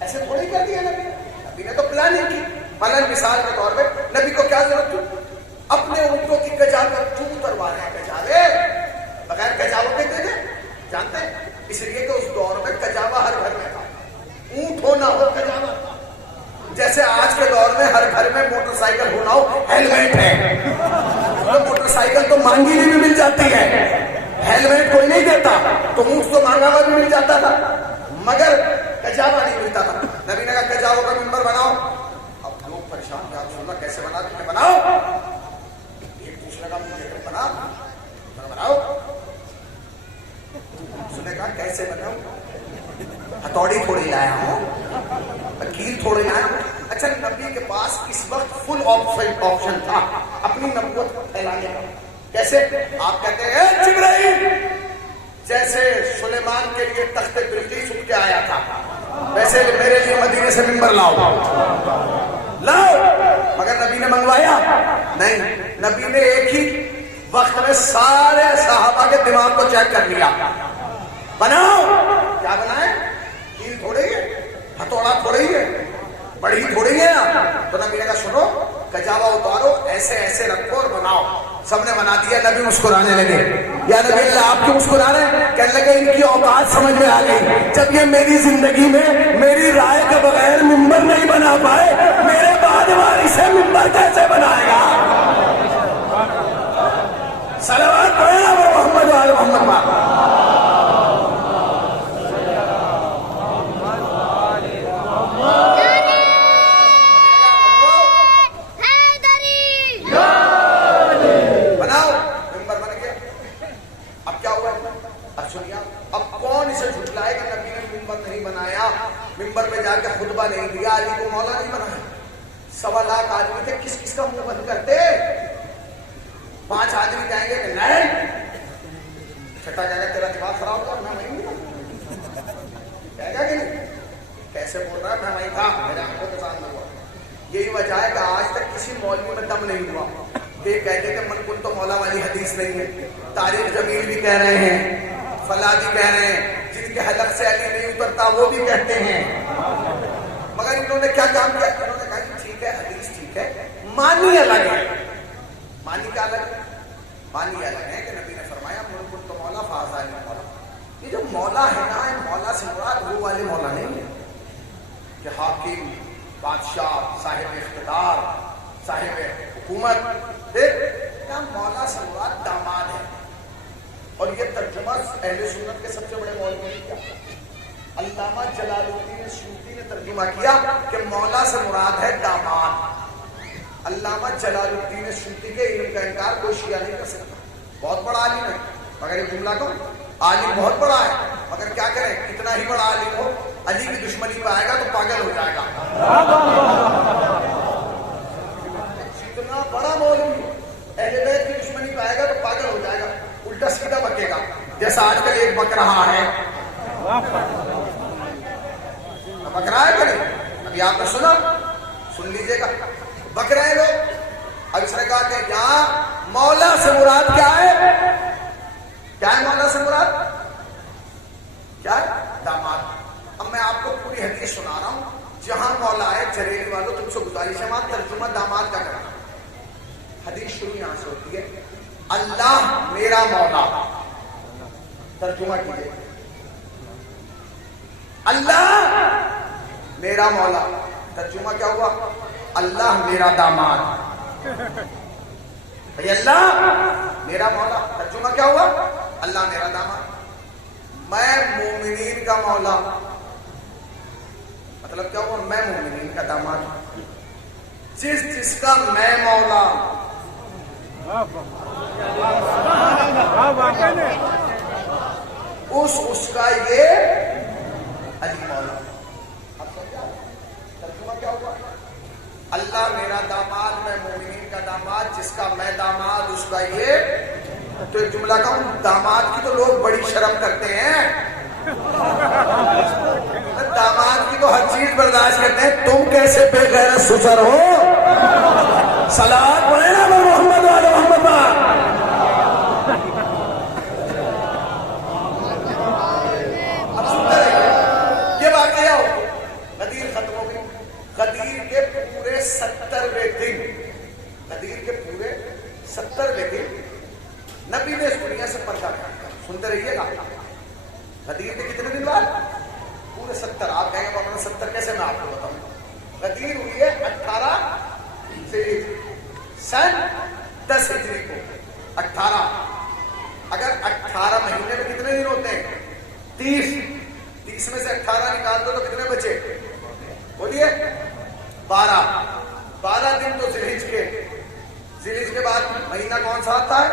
ایسے تھوڑی کر دیا، نبی نے تو پلاننگ کی. مثلا مثال کے طور پہ نبی کو کیا ضرورت تھی؟ اپنے اونٹوں کی کجاوے کیوں اتروا رہے ہیں؟ کجاوے بغیر کجاوے کے دے دیں، جانتے ہیں؟ اس لیے کہ اس دور میں کجاوا ہر گھر میں تھا. اونٹ ہو نہ ہو کجاوا تھا. جیسے آج کے دور میں ہر گھر میں موٹر سائیکل ہونا ہو ہیلمٹ ہے. تو موٹر سائیکل تو مانگی بھی مل جاتی ہے، ہیلمٹ کوئی نہیں دیتا، تو اونٹ تو مانگا ہوا بھی مل جاتا تھا مگر کجاوا نہیں ملتا تھا. نبی نے کہا کجاوا کا ممبر بناؤ. اب لوگ پریشان کیا رسول اللہ کیسے بنا دیں؟ بناؤ. ایک دوسرے کا ممبر بناؤ. اس نے کہا کیسے بناؤ؟ ہتھوڑی تھوڑی لایا ہوں، کیل تھوڑی لایا ہوں. اچھا نبی کے پاس اس وقت فل آپشن تھا اپنی نبوت کو پھیلانے کا. کیسے؟ آپ کہتے ہیں جبرائیل جیسے سلیمان کے لیے تخت بلقیس اٹھ کے آیا تھا ویسے میرے لیے مدینے سے ممبر لاؤ. مگر نبی نے منگوایا نہیں. نبی نے ایک ہی وقت میں سارے صحابہ کے دماغ کو چیک کر لیا. بناؤ. کیا بنائے؟ کیل تھوڑی ہے، ہتھوڑا تھوڑی ہے، بڑی تھوڑی ہے. تو نبی نے کہا سنو کجاوا اتارو، ایسے ایسے رکھو اور بناؤ. سب نے بنا دیا. نبی مسکرانے لگے. یا نبی اللہ آپ کیوں مسکرا رہے ہیں؟ کہنے لگے ان کی اوقات سمجھ میں آ گئی. جب یہ میری زندگی میں میری رائے کے بغیر ممبر نہیں بنا پائے، میرے بعد وارث سے ممبر کیسے بنائے گا؟ صلوات پڑھنا محمد و آل محمد. ممبر پہ جا کے خطبہ نہیں دیا، علی کو مولا نہیں بنایا. 1.25 لاکھ آدمی تھے، کس کس کا منہ بند کرتے؟ 5 آدمی کہیں گے کہ نہیں، چھٹا کہے گا تیرا دماغ خراب ہوگا، میں وہیں ہوں. کہے گا کہ نہیں؟ کیسے بول رہا ہے؟ میں وہیں تھا، میرے آنکھوں کے سامنے ہوا. یہی وجہ ہے کہ آج تک کسی مولوی میں دم نہیں ہوا کہ کہتے کہ من کن تو مولا والی حدیث نہیں ہے. تاریخ جمیل بھی کہہ رہے ہیں، فلاں بھی کہہ رہے ہیں، جن کے حلق سے علی نہیں اترتا وہ بھی کہتے ہیں. مگر انہوں نے کیا کام کیا؟ انہوں نے کہا کہ ٹھیک ہے حدیث ٹھیک ہے، مانی الگ ہے. مانی کیا الگ ہے؟ مانی الگ ہے کہ نبی نے فرمایا من کن تو مولا فاضل مولا. یہ جو مولا ہے نا، مولا سے مراد وہ والے مولا نہیں ہے کہ حاکم، بادشاہ، صاحب اقتدار، صاحب حکومت. مولا سے مراد داماد ہے. اور یہ ترجمہ اہل سنت کے سب سے بڑے مولوی نے کیا. علامہ جلال الدین سیوطی نے ترجمہ کیا کہ مولا سے مراد ہے داماد. علامہ جلال الدین سیوطی کے علم کا انکار کوئی شیعہ نہیں کر سکتا. بہت بڑا عالم ہے مگر یہ جملہ کو عالم بہت بڑا ہے مگر کیا کریں، کتنا ہی بڑا عالم ہو علی کی دشمنی پہ آئے گا تو پاگل ہو جائے گا. جتنا بڑا مولوی اہل بیت کی دشمنی پہ آئے گا تو پاگل ہو جائے گا، الٹا سیدھا بکے گا. جیسا آج کل ایک بک رہا ہے. بک رہا ہے کہ نہیں؟ ابھی آپ نے سنا، سن لیجئے گا. بک رہے ہیں لوگ. اب اس نے کہا کہ یہاں مولا سے مراد کیا ہے؟ کیا ہے مولا سے مراد؟ کیا ہے؟ داماد. اب میں آپ کو پوری حدیث سنا رہا ہوں. جہاں مولا ہے چریلی والوں تم سے گزارش ہے وہاں ترجمہ داماد کا کرنا. حدیث شروع یہاں سے ہوتی ہے، اللہ میرا مولا. ترجمہ کیجیے، اللہ میرا مولا. ترجمہ کیا ہوا؟ اللہ میرا داماد. بھئی اللہ میرا مولا. ترجمہ کیا ہوا؟ اللہ میرا داماد. میں مومنین کا مولا. مطلب کیا ہوا؟ میں مومنین کا داماد ہوں، جس کا میں مولا، اس کا یہ علی مولا۔ اب سمجھا ترجمہ کیا ہوا؟ اللہ میرا داماد، میں مومنین کا داماد، جس کا میں داماد اس کا یہ۔ تو ایک جملہ کہوں، داماد کی تو لوگ بڑی شرم کرتے ہیں، داماد کی تو ہر چیز برداشت کرتے ہیں، تم کیسے بے غیرت سسر ہو؟ صلوات پڑھے نا محمد وعلی محمد۔ اب سنتے رہیے، یہ واقعہ ہو، غدیر ختم ہو گئی۔ غدیر کے پورے 70ویں دن، غدیر کے پورے 70ویں دن نبی نے اس دنیا سے پردہ کیا۔ سنتے رہیے گا، غدیر کے کتنے دن بعد؟ پورے 70۔ آپ کہیں گے مولانا 70 کیسے؟ میں آپ کو بتاؤں۔ غدیر ہوئی ہے 18 سن 10 ہجری کو، 18۔ اگر 18 مہینے میں کتنے دن ہوتے ہیں؟ 30 میں سے 18 نکال دو تو کتنے بچے؟ بولیے 12 دن تو ذیلحج کے۔ ذیلحج کے بعد مہینہ کون سا آتا ہے؟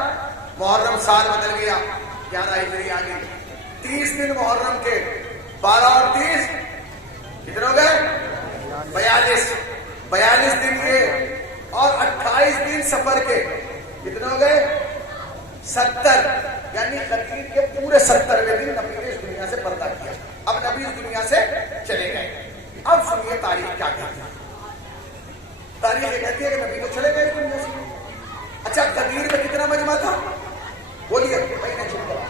محرم۔ سال بدل گیا، 11 ہجری آ گئی۔ 30 دن محرم کے، 12 اور 30 کتنے ہو گئے؟ 42 دن کے، اور 28 دن سفر کے، کتنے ہو گئے؟ 70۔ یعنی غدیر کے پورے 70ویں دن نبی نے اس دنیا سے پردہ کیا۔ اب نبی اس دنیا سے چلے گئے۔ اب سنیے تاریخ کیا کہتی ہے۔ تاریخ یہ کہتی ہے کہ نبی تو چلے گئے اس دنیا سے۔ اچھا، غدیر میں کتنا مجمع تھا؟ بولیے، میں نے چپ کرا۔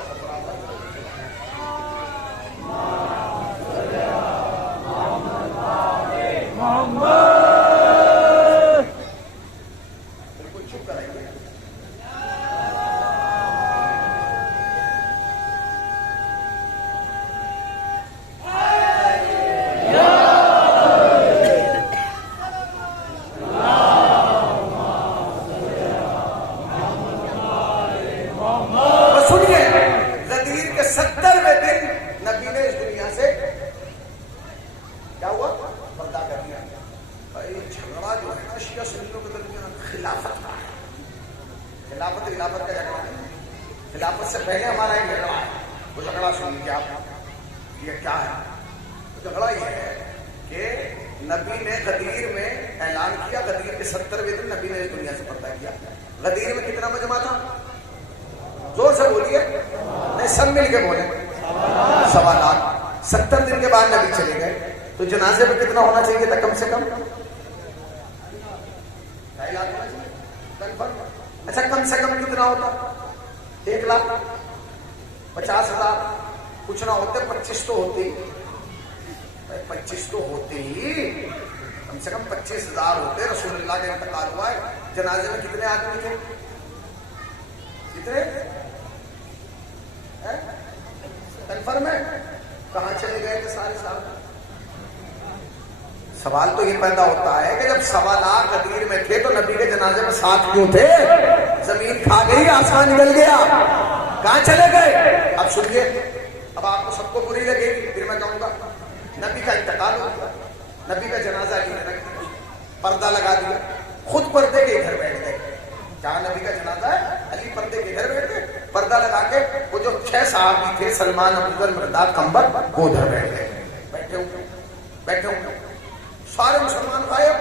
بالکل چپ کرائیے۔ سنیے، غدیر کے 70ویں دن نبی نے اس دنیا سے کیا ہوا؟ پردہ کر دیا۔ جھگڑا جو ہے نا شیعہ سنیوں کے درمیان خلافت کا ہے۔ خلافت کا جھگڑا نہیں، خلافت سے پہلے ہمارا ایک جھگڑا ہے۔ وہ جھگڑا سن لیجیے آپ، یہ کیا ہے؟ جھگڑا یہ ہے کہ نبی نے غدیر میں اعلان کیا، غدیر کے 70ویں دن نبی نے اس دنیا سے پردہ کیا۔ غدیر میں کتنا مجمع تھا؟ زور سے بولیے، نہیں سب مل کے بولے، 1.25 لاکھ۔ 70 دن کے بعد نبی چلے گئے، تو جنازے میں کتنا ہونا چاہیے تھا؟ کم سے کم 2.5 لاکھ ہونا چاہیے، کنفرم۔ اچھا، کم سے کم کتنا ہوتا؟ 1,50,000۔ کچھ نہ ہوتے 25 تو ہوتے ہی، 25 تو ہوتے ہی، کم سے کم 25,000 ہوتے۔ رسول اللہ کا انتقال ہوا ہے، جنازے میں کتنے آدمی تھے؟ کتنے؟ کنفرم ہے؟ کہاں چلے گئے تھے سارے صاحب؟ سوال تو یہ پیدا ہوتا ہے کہ جب 1.25 لاکھ غدیر میں تھے تو نبی کے جنازے میں 7 کیوں تھے؟ زمین کھا گئی، آسمان نکل گیا، کہاں چلے گئے؟ اب سنیے، اب آپ کو سب کو بری لگے گی، پھر میں کہوں گا نبی کا انتقال ہو گیا، نبی کا جنازہ علی نے رکھ دیا، پردہ لگا دیا، خود پردے کے ادھر بیٹھ گئے۔ جہاں نبی کا جنازہ ہے علی پردے کے ادھر بیٹھ گئے، پردہ لگا کے وہ جو 6 صحابی تھے، سلمان، ابوذر، مرداد، قنبر، وہ ادھر بیٹھ گئے، بیٹھے ہوں سارے مسلمان غائب،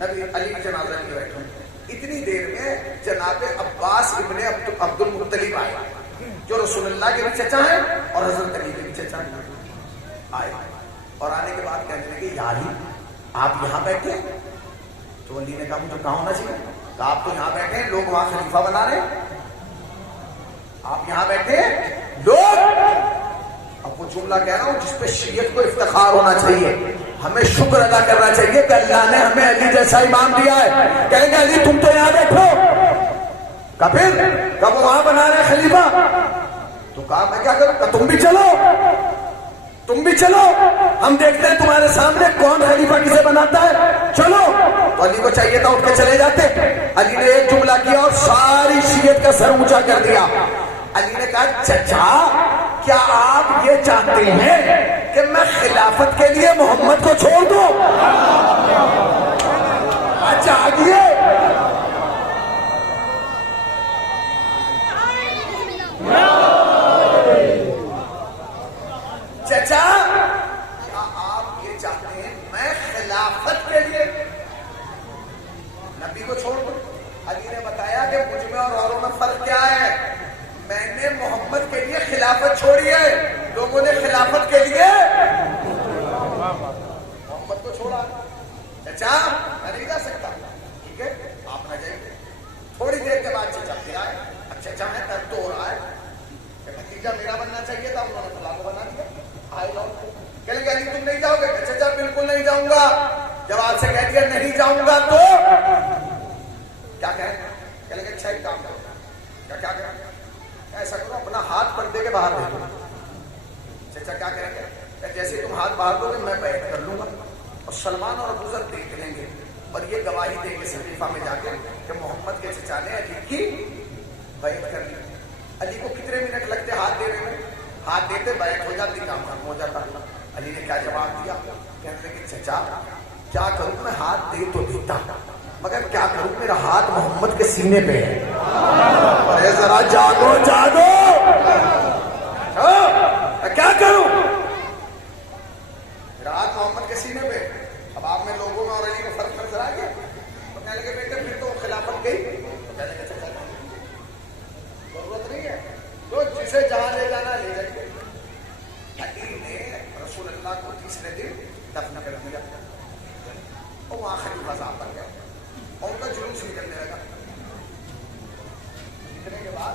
نبی علی جنازہ کے بیٹھے ہوں۔ اتنی دیر میں جناب عباس ابن عبد المطلب آئے، جو رسول اللہ کے بھی چچا ہیں اور حضرت علی کے بھی چچا ہیں، آئے، اور آنے کے بعد کہنے لگے یا علی آپ یہاں بیٹھے؟ تو علی نے کہا مجھے کہاں ہونا چاہیے؟ کہا آپ تو یہاں بیٹھے ہیں، لوگ وہاں خلیفہ بنا رہے ہیں، آپ یہاں بیٹھے ہیں لوگ۔ اب وہ جملہ کہہ رہا ہوں جس پہ شیعت کو افتخار ہونا چاہیے، ہمیں شکر ادا کرنا چاہیے کہ اللہ نے ہمیں علی جیسا امام دیا ہے۔ کہیں گے علی تم تو یہاں بیٹھو، کہا پھر کب وہاں بنا رہے خلیفہ؟ تو کہا میں کیا کروں؟ کہا تم بھی چلو، تم بھی چلو، ہم دیکھتے ہیں تمہارے سامنے کون خلیفہ کسے بناتا ہے، چلو۔ تو علی کو چاہیے تھا اٹھ کے چلے جاتے، علی نے ایک جملہ کیا اور ساری شیعت کا سر اونچا کر دیا۔ علی نے کہا چچا کیا آپ یہ چاہتے ہیں کہ میں خلافت کے لیے محمد کو چھوڑ دوں؟ جاگیے. چچا کیا آپ یہ چاہتے ہیں میں خلافت کے لیے نبی کو چھوڑ دوں؟ علی نے بتایا کہ مجھ میں اور اوروں میں فرق کیا ہے. میں نے محمد کے لیے خلافت چھوڑی ہے, لوگوں نے خلافت کے لیے محمد کو چھوڑا. چچا میں نہیں جا سکتا. ٹھیک ہے آپ نہ جائیے. تھوڑی دیر کے بعد چچا پھر آئے. اب چچا ہے درد تو ہو رہا ہے کہ بھتیجا میرا بننا چاہیے تھا, انہوں نے خلا کو بنا دیا. آئے جاؤ. کہنے لگے علی تم نہیں جاؤ گے؟ چچا بالکل نہیں جاؤں گا. جب آپ سے کہہ دیا نہیں جاؤں گا تو کیا کہیں؟ کہنے لگے اچھا ایک کام کرو. کیا کریں؟ ایسا کرو اپنا ہاتھ پردے کے باہر دے دو. چچا کیا کریں گے؟ جیسے تم ہاتھ باہر دو گے میں بیعت کر لوں گا اور سلمان اور ابو ذر دیکھ لیں گے اور یہ گواہی دیں گے صحیفہ میں جا کے کہ محمد کے چچا نے علی کی بیعت کر لی. علی کو کتنے منٹ لگتے ہاتھ دینے میں؟ ہاتھ دیتے بیعت ہو جاتی, کام ختم ہو جاتا. علی نے کیا جواب دیا؟ کہنے لگے چچا کیا کروں, میں ہاتھ دے تو دیتا مگر کیا کروں, میرا ہاتھ محمد کے سینے پہ ہے. ارے ذرا جاگو جاگو, کیا کروں, میرا ہاتھ محمد کے سینے پہ. اب آپ میں لوگوں میں اور علی میں فرق نظر آ گیا. تو کہنے لگے بیٹے پھر تو خلافت گئی. تو کہنے لگے چچا ضرورت نہیں ہے, تو جسے جہاں لے جانا لے جائیے. علی نے رسول اللہ کو تیسرے دن دفن کر دیا اور وہاں خلیفہ صاحب بن گئے اور ان کا جلوس نکلنے لگا. نکلنے کے بعد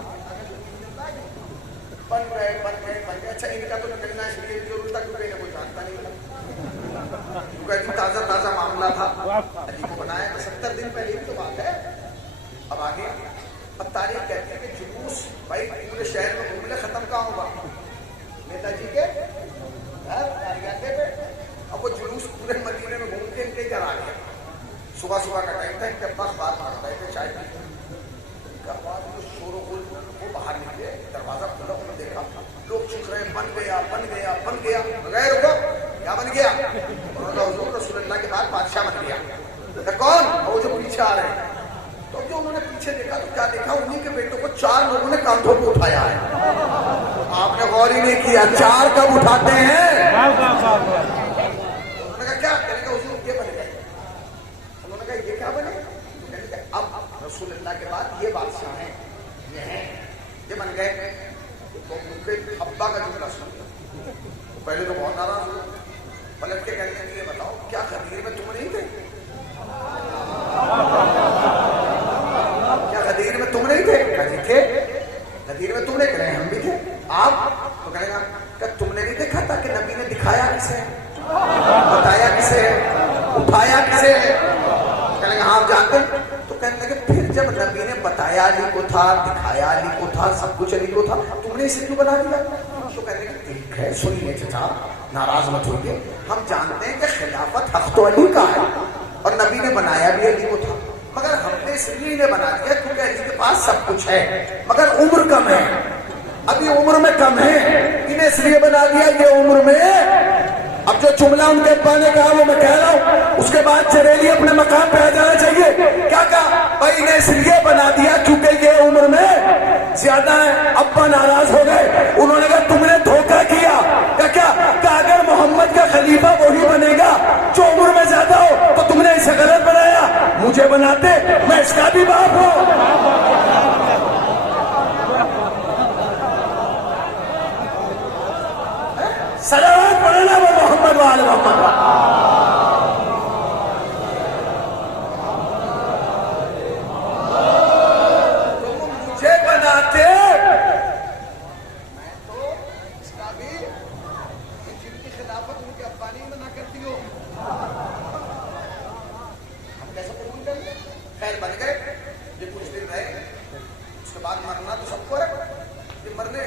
بن گئے. اچھا ان کا تو نکلنا اس لیے ضرور تھا کیونکہ انہیں کوئی جانتا نہیں تھا, کیونکہ تازہ معاملہ تھا. علی کو بنایا 70 دن پہلے کی تو بات ہے. اب آگے اب تاریخ کہتی ہے کہ جلوس بھائی پورے شہر میں گھومنے ختم کہاں ہوگا؟ نیتا جی کے پہ. اب وہ جلوس پورے مدینے میں گھوم کے ان کے گھر آ گیا. صبح کا ٹائم تھا, ان کے پاس بات مانگتا ہے کہ چائے پیتے. شور و غل وہ باہر نکلے, دروازہ کھلا, انہوں نے دیکھا لوگ چک رہے بن گیا بغیر ہوگا کیا بن گیا. انہوں نے حضور رسول اللہ کے بعد بادشاہ بن گیا. کون؟ وہ جو پیچھے آ رہے ہیں. تو جو انہوں نے پیچھے دیکھا تو کیا دیکھا, انہیں کے بیٹوں کو 4 لوگوں نے کاندھوں پہ اٹھایا ہے. آپ نے غور ہی نہیں کیا 4 کب اٹھاتے ہیں. انہوں نے کہا کیا؟ کہنے کا حضور یہ بن گئے. انہوں نے کہا یہ کیا بنے؟ کہنے کہ اب رسول اللہ کے بعد یہ بادشاہ ہیں, یہ ہیں, یہ بن گئے. تو ان کے ابا کا جملہ سن پہلے تو بہت ناراض ہوئے. پلٹ کے کہنے لگے یہ بتاؤ کیا غدیر میں تم نہیں تھے؟ کیا غدیر میں تم نہیں تھے؟ کہتے تھے. غدیر میں تم نے کہے ہم بھی تھے. آپ تو کہے گا کہ تم نے نہیں دیکھا تھا کہ نبی نے دکھایا کسے, بتایا کسے, اٹھایا کسے؟ کہنے گا ہاں آپ جانتے. تو کہنے لگے پھر جب نبی نے بتایا علی کو تھا, دکھایا علی کو تھا, سب کچھ علی کو تھا, تم نے اسے کیوں بنا دیا؟ تو کہنے لگے ٹھیک ہے سنیے چچا ناراض مت ہوئیے, ہم جانتے ہیں کہ خلافت حق تو علی کا ہے اور نبی نے بنایا بھی علی کو تھا, مگر ہم نے اس لیے انہیں بنا دیا کیونکہ علی کے پاس سب کچھ ہے مگر عمر کم ہے, ابھی عمر میں کم ہے, انہیں اس لیے بنا دیا یہ عمر میں. اب جو جملہ ان کے ابا نے کہا وہ میں کہہ رہا ہوں, اس کے بعد چریلی اپنے مقام پہ آ جانا چاہیے. کیا کہا بھائی انہیں اس لیے بنا دیا کیونکہ یہ عمر میں زیادہ ہے. ابا ناراض ہو گئے, انہوں نے کہا تم نے دھوکہ کیا. کیا کہ اگر محمد کا خلیفہ وہی بنے گا جو عمر میں زیادہ ہو تو تم نے اسے غلط بنایا, مجھے بناتے میں اس کا بھی باپ ہوں. صلوات پڑھنا وہ محمد وآل محمد. تم مجھے بناتے میں تو اس کا بھی جن کی خلافت ان کے ابا نہیں بنا کرتی ہو. ہم کیسے قبول کریں؟ خیر بن گئے, یہ کچھ دن رہے, اس کے بعد مرنا تو سب کو ہے. یہ مرنے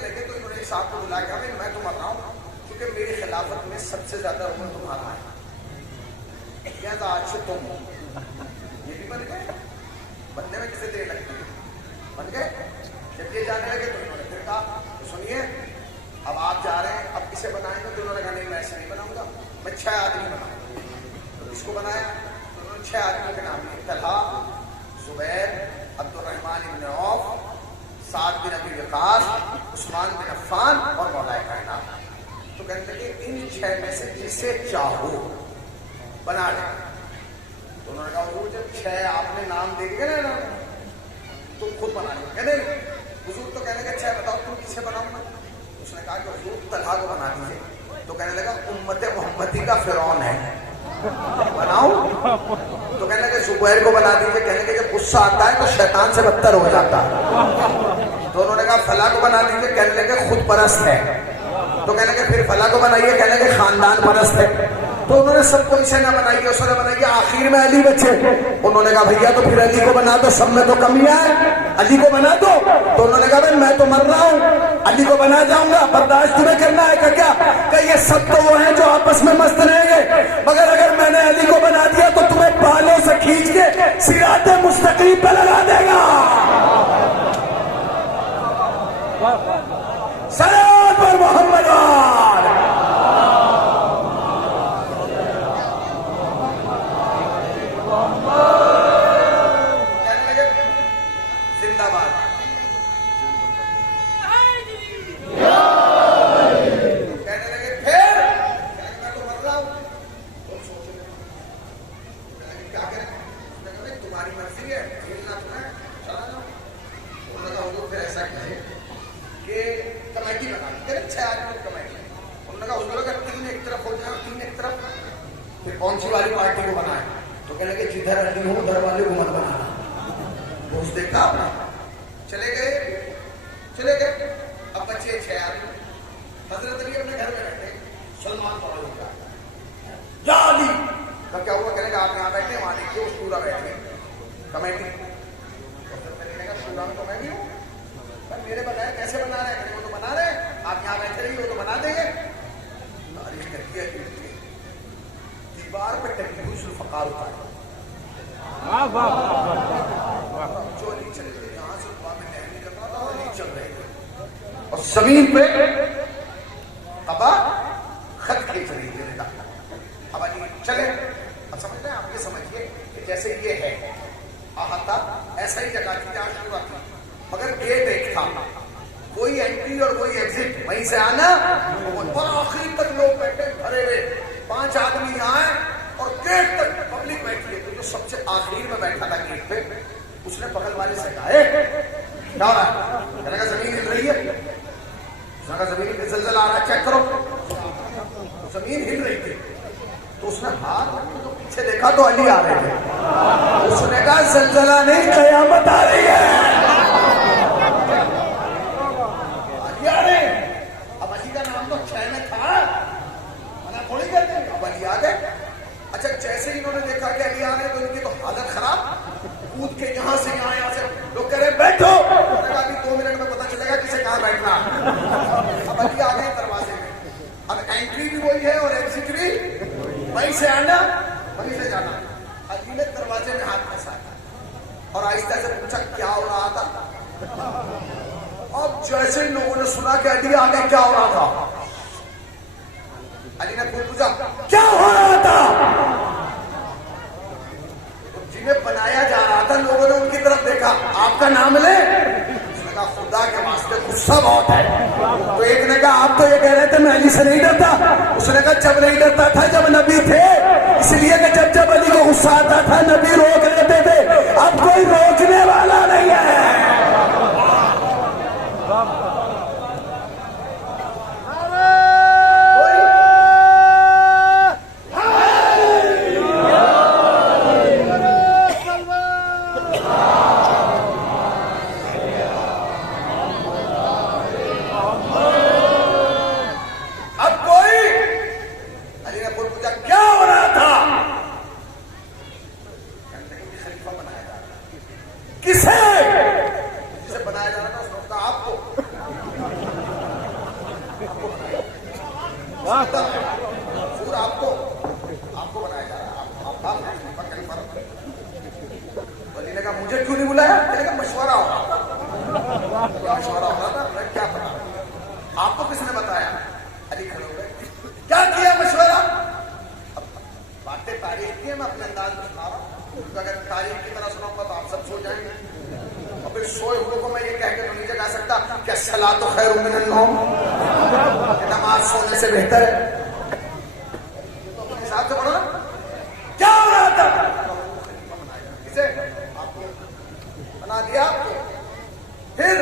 لگے تو انہوں نے ایک صاحب کو بلا کے ہمیں میں تو مر رہا ہوں کیونکہ میری خلافت میں سب سے زیادہ عمر تمہارا ہے, لہٰذا آج سے تم ہو. یہ بھی بن گئے. بننے میں کسے دیر لگتی ہے, بن گئے. جب یہ جانے لگے تو انہوں نے پھر کہا تو سنیے اب آپ جا رہے ہیں, اب کسے بنائیں گے؟ تو انہوں نے کہا کہ 6 آدمی بناؤ. تو اس کو بنایا تو انہوں نے 6 آدمیوں کے نام لیے: طلحہ، زبیر، عبد الرحمن بن عوف، سعد بن ابی وقاص، عثمان بن عفان اور مولا کائنات. تو کہتے ہیں کہ ان 6 میں سے جسے چاہو بنا لیں. تو انہوں نے کہا حضور جب 6 آپ نے نام دے دیے نا تم خود بنا لیں. کہتے ہیں حضور تو کہنے لگے 6 بتاؤ تم کسے بناؤں گا. اس نے کہا کہ حضور طلحہ کو بنا دیجیے. تو کہنے لگا امت محمدی کا فرعون ہے بناؤں. تو کہنے لگے زبیر کو بنا دیجیے. کہنے لگے جب غصہ آتا ہے تو شیطان سے بدتر ہو جاتا ہے. تو انہوں نے کہا فلاں کو بنا دیجیے. کہنے لگے خود پرست ہے. تو کہنے لگے پھر فلاں کو بنائیے. کہنے لگے خاندان پرست ہے. تو انہوں نے سب کو اسے نہ بنائیے اس نے بنائیے. آخر میں علی بچے. انہوں نے کہا بھیا تو پھر علی کو بنا دو, سب میں تو کمیاں ہے, علی کو بنا دو. تو انہوں نے کہا بھائی میں تو مر رہا ہوں, علی کو بنا جاؤں گا, برداشت تمہیں کرنا ہے کیا؟ کہ یہ سب تو وہ ہیں جو آپس میں مست رہیں گے, مگر اگر میں نے علی کو بنا دیا تو تمہیں بالوں سے کھینچ کے صراط مستقیم پہ لگا دے گا. صلوات پر محمد آل. زندہ باد. کہنے لگے پھر میں تو مر رہا ہوں. کیا کریں؟ تمہاری مرضی ہے, کھیلنا تمہیں, چلا جاؤ. انہوں نے کہا حضور پھر ایسا کیجیے کہ کمیٹی بنا دیں. 6 آدمی کمیٹی. انہوں نے کہا حضور اگر 3 ایک طرف ہو جائے 3 ایک طرف, پھر کون سی والی پارٹی کو بنائے؟ تو کہنے لگے جدھر علی ہو ادھر والے کو مت بنانا. دوست دیکھا آپ نے, چلے گئے. اب بچے 6 آدمی. حضرت علی اپنے گھر میں بیٹھے, سلمان فوری کا یا علی کا کیا ہوا؟ کہنے لگا آپ یہاں بیٹھے, وہاں دیکھیے وہ شورا بیٹھے کمیٹی. حضرت علی نے کہا شورا میں تو میں بھی ہوں, پر میرے بغیر کیسے بنا رہے ہیں؟ وہ تو بنا رہے ہیں, آپ یہاں بیٹھے رہیے, وہ تو بنا دیں گے. تاریخ کرتی ہے دیوار پہ ٹکی ہوئی ذوالفقار اتارے جو علی چلے گئے. یہاں سے دعا میں نہیں کرنا تھا, علی چل رہے تھے اور زمین پہ ابا خط کھینچ رہی تھی. اب علی چلے. اب سمجھ رہے ہیں آپ, یہ سمجھیے کہ جیسے یہ ہے احاطہ, ایسا ہی جگہ تھی جہاں شروع تھی, مگر گیٹ ایک تھا, کوئی انٹری اور کوئی ایگزٹ, وہیں سے آنا. اور آخری تک لوگ بیٹھے بھرے ہوئے, 5 آدمی آئے اور گیٹ تک پبلک بیٹھی ہے. تو جو سب سے آخر میں بیٹھا تھا گیٹ پہ, اس نے بغل والے سے کہا کیا ہو رہا ہے؟ کہنے کا زمین ہل رہی ہے. اس نے کہا زمین میں زلزلہ آ رہا ہے, چیک کرو. زمین ہل رہی تھی. تو اس نے ہاتھ تو پیچھے دیکھا تو علی آ رہے تھے. اس نے کہا زلزلہ نہیں, قیامت آ رہی ہے. علی آ رہے. اب علی کا نام تو 6 میں تھا, منع تھوڑی کرتے ہیں. اب علی آ گئے. اچھا جیسے ہی انہوں نے دیکھا کہ علی آ رہے تو ان کی تو حالت خراب, کود کے یہاں سے لوگ کہہ رہے بیٹھو. انہوں نے کہا ابھی 2 منٹ میں پتا چلے گا کسے کہاں بیٹھنا. اب علی آ گئے دروازے میں. اب انٹری بھی وہی ہے اور ایگزٹ بھی وہیں سے آنا وہیں سے جانا. علی نے دروازے میں ہاتھ پھنسایا اور آہستہ سے پوچھا کیا ہو رہا تھا. اب جیسے ہی لوگوں نے سنا کہ علی آ گئے, کیا ہو رہا تھا, علی نے پوچھا کیا ہو رہا تھا. جنہیں بنایا جا رہا تھا لوگوں نے ان کی طرف دیکھا, آپ کا نام لے. اس نے کہا خدا کے واسطے غصہ بہت ہے. تو ایک نے کہا آپ تو یہ کہہ رہے تھے میں علی سے نہیں ڈرتا. اس نے کہا جب نہیں ڈرتا تھا جب نبی تھے, اس لیے کہ جب علی کو غصہ آتا تھا نبی روک لیتے تھے, اب کوئی روکنے والا نہیں ہے. مجھے کیوں نہیں بلایا؟ مشورہ ہو رہا تھا. کیا پتا آپ کو کس نے بتایا؟ علی کھڑے ہو گئے. کیا کیا مشورہ؟ من النوم, نماز سونے سے بہتر ہے. اپنے حساب سے پڑھو نا کیا ہو رہا تھا, اسے آپ کو بنا دیا آپ کو. پھر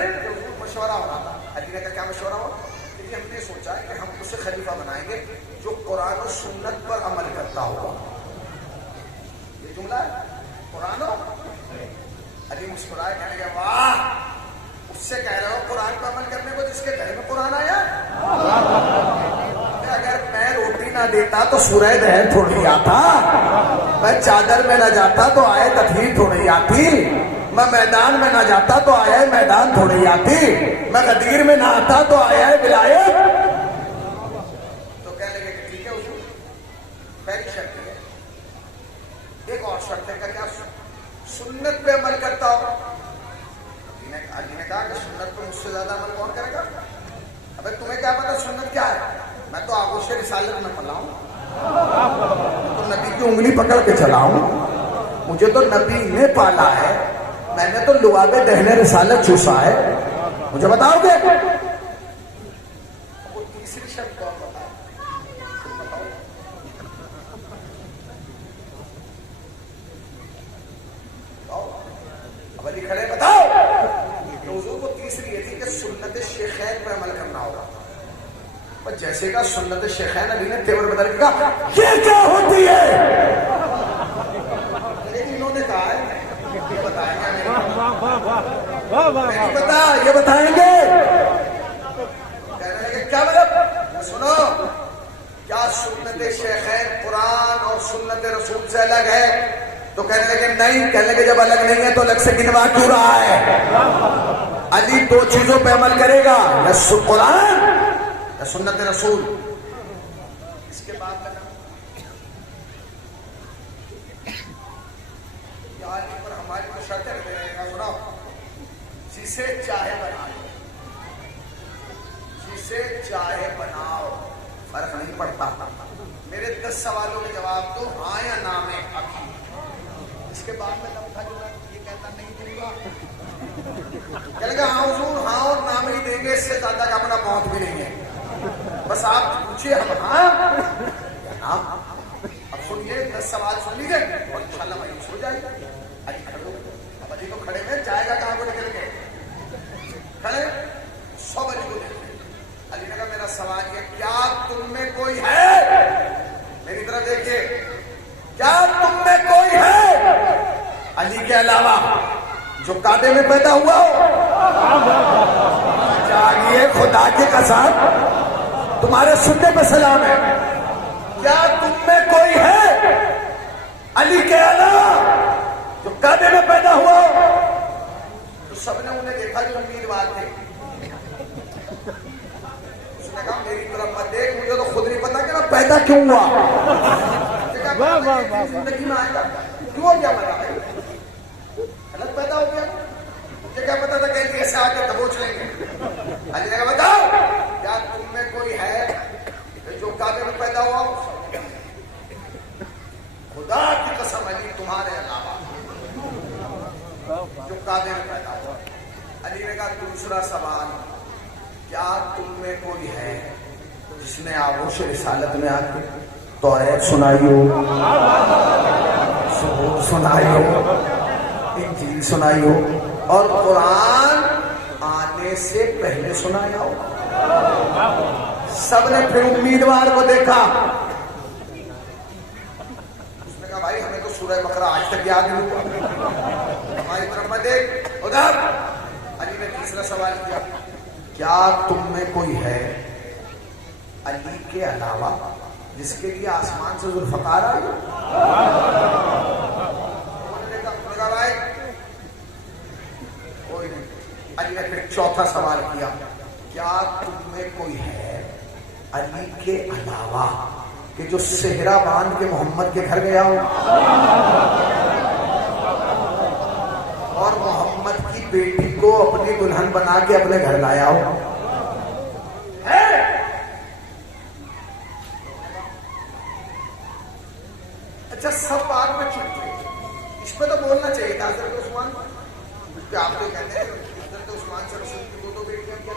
مشورہ ہو رہا تھا. علی نے کہا کیا مشورہ ہوا, کہ ہم نے سوچا ہے کہ ہم اسے خلیفہ بنائیں گے جو قرآن و سنت پر عمل کرتا ہوگا. یہ جملہ ہے قرآن و. علی مسکرائے, کہنے لگا واہ, اس سے کہہ رہے ہو قرآن پر عمل کرنے کو جس کے گھر میں قرآن آیا. اگر میں روٹی نہ دیتا تو سورہ دہر تھوڑی آتا, میں چادر میں نہ جاتا تو آئے تطہیر تھوڑی آتی, میں میدان میں نہ جاتا تو آیا میدان تھوڑی آتی, میں غدیر میں نہ آتا تو آیا ولایت. تو کہنے لگے کہ ٹھیک ہے حضور, پہلی شرط ہے. ایک اور شرط ہے کہ کیا سنت پہ عمل کرتا ہو. علی نے کہا کہ سنت پہ مجھ سے زیادہ عمل کون کرے گا. ابے تمہیں کیا پتا سنت کیا ہے, میں تو آغوش رسالت میں پلا ہوں, تو نبی کی انگلی پکڑ کے چلا ہوں, مجھے تو نبی نے پالا ہے, میں نے تو لعاب دہن رسالت چوسا ہے, مجھے بتاؤ گے. وہ تیسری شرط کون بتاؤ. اب علی کھڑے بتاؤ. حضور کو تیسری یہ تھی کہ سنت شیخین پر عمل کرنا ہوگا. پر جیسے کا سنت شیخین, علی نے تیور بدل کے کہا یہ کیا ہوتی ہے. لیکن انہوں نے کہا ہے یہ بتائیں گے, نہیں پتا یہ بتائیں گے. کہنے لگے کیا مطلب, سنو کیا سنت شیخین قرآن اور سنت رسول سے الگ ہے. تو کہنے لگے نہیں. کہنے لگے جب الگ نہیں ہے تو الگ سے گنوا کیوں رہا ہے. علی دو چیزوں پہ عمل کرے گا, یا قرآن یا سنت رسول. اس کے بعد علی پر ہماری کو شرطیں رہے گا. سناؤ, جسے چاہے بناؤ, جسے چاہے بناؤ, فرق نہیں پڑتا. میرے 10 سوالوں کے جواب دو, ہاں یا نہ میں. ابھی اس کے بعد میں لمحہ جو ہے یہ کہتا نہیں دوں گا. کہنے گا ہاں حضور, ہاں اور نہ میں ہی دیں گے, اس سے زیادہ کا اپنا موت بھی نہیں ہے. بس آپ پوچھیے ہم ہاں یا نہ. اب سنیے 10 سوال سن لیجیے اور انشاءاللہ مایوس ہو جائے گا. علی کھڑے, اب علی تو کھڑے میں جائے گا کہاں کو نکل کے کھڑے, سب علی کو دیکھتے. علی نے کہا میرا سوال یہ, کیا تم میں کوئی ہے, میری طرف دیکھیے, کیا تم میں کوئی ہے علی کے علاوہ جو کعبے میں پیدا ہوا ہو. جاگیے خدا کی قسم, تمہارے سننے پہ سلام ہے. کیا تم میں کوئی ہے علی کے علاوہ جو کعبے میں پیدا ہوا ہو. تو سب نے انہیں دیکھا جو امیدوار تھے. اس نے کہا میری طرف مت دیکھ, مجھے تو خود نہیں پتا کہ میں پیدا کیوں ہوا. زندگی میں آئے گا کیوں ہو گیا, میں غلط پیدا ہو گیا. مجھے کیا پتا تھا کہ ایسے آ کے دبوچ لیں گے. علی نے کہا بتاؤ کیا تم میں کوئی ہے جو کعبے میں پیدا ہوا ہو. خدا کی قسم علی تمہارے علاوہ جو کعبے میں پیدا ہوا. علی نے کہا دوسرا سوال, کیا تم میں کوئی ہے جس نے آغوش رسالت میں آ کے توریت سنائی ہو, زبور سنائی ہو, انجیل سنائی ہو, اور قرآن آنے سے پہلے سنایا ہو. سب نے پھر امیدوار کو دیکھا. اس نے کہا بھائی ہمیں تو سورہ بقرہ آج تک یاد نہیں ہوا, ہماری طرف میں دیکھ ادھر. علی نے تیسرا سوال کیا, کیا تم میں کوئی ہے علی کے علاوہ جس کے لیے آسمان سے ذوالفقار آئی. بھائی کوئی نہیں. علی نے پھر چوتھا سوال کیا, کیا تم میں کوئی ہے علی کے علاوہ کہ جو صحرا باندھ کے محمد کے گھر گیا ہو اور محمد کی بیٹی کو اپنی دلہن بنا کے اپنے گھر لایا ہو. اچھا سب بات میں چپ تھے, اس پہ تو بولنا چاہیے تھا. حضرت عثمان, کیا آپ تو کہتے ہیں حضرت عثمان سے رسول کی دو بیٹیاں کیا,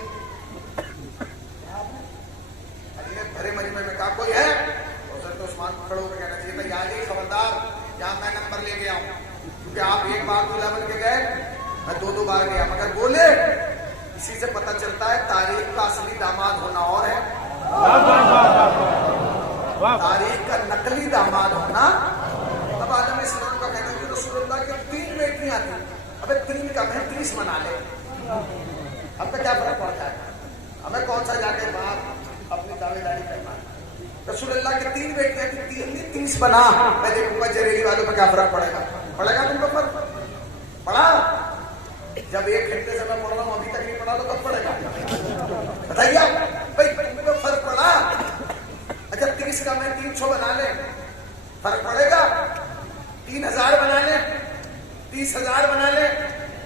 کھڑے ہو کے کہنا چاہیے تھا یاد ہی خبردار یہاں میں نمبر لے گیا ہوں، کیونکہ آپ ایک بار دولہا بن کے گئے، میں 2 بار گیا، مگر بولے اسی سے پتہ چلتا ہے تاریخ کا اصلی داماد ہونا اور ہے، تاریخ کا نقلی داماد ہونا۔ اب آدم اسلام کا کہنا ہے کہ رسول اللہ کے 3 بیٹیاں تھیں، ابے 3 کم ہے 30 بنا لے، اب تو کیا فرق پڑتا ہے، ہمیں کون سا جا کے باپ اپنی دعوے داری کرنا ہے۔ رسول اللہ کے 3 بیٹیاں تھیں، 3 30 بنا، میں دیکھوں گا جریلی والوں پہ کیا فرق پڑے گا، پڑے گا تم کو فرق پڑا؟ جب 1 گھنٹے سے میں پڑھ رہا ہوں ابھی تک نہیں پڑھا تو کب پڑے گا بتائیے بھائی، تم کو فرق پڑا؟ اچھا 30 کا میں 300 بنا لے، فرق پڑے گا؟ 3000 بنا لے، 30,000 بنا لے،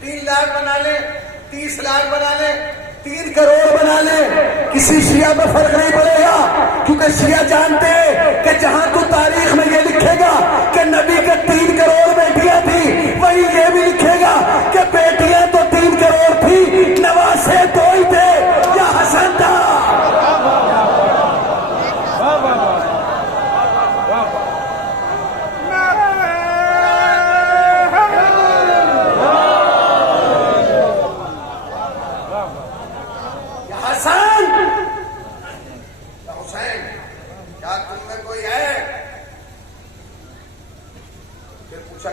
3 لاکھ بنا لے، 30 لاکھ بنا لے، 3 کروڑ بنا لے، کسی شیعہ میں فرق نہیں پڑے گا، کیونکہ شیعہ جانتے ہیں کہ جہاں تو تاریخ میں یہ لکھے گا کہ نبی کے 3 کروڑ بیٹیاں تھی، وہی یہ بھی لکھے گا کہ بیٹیاں تو 3 کروڑ تھی، نواسے 2 ہی تھے یا حسن تھا۔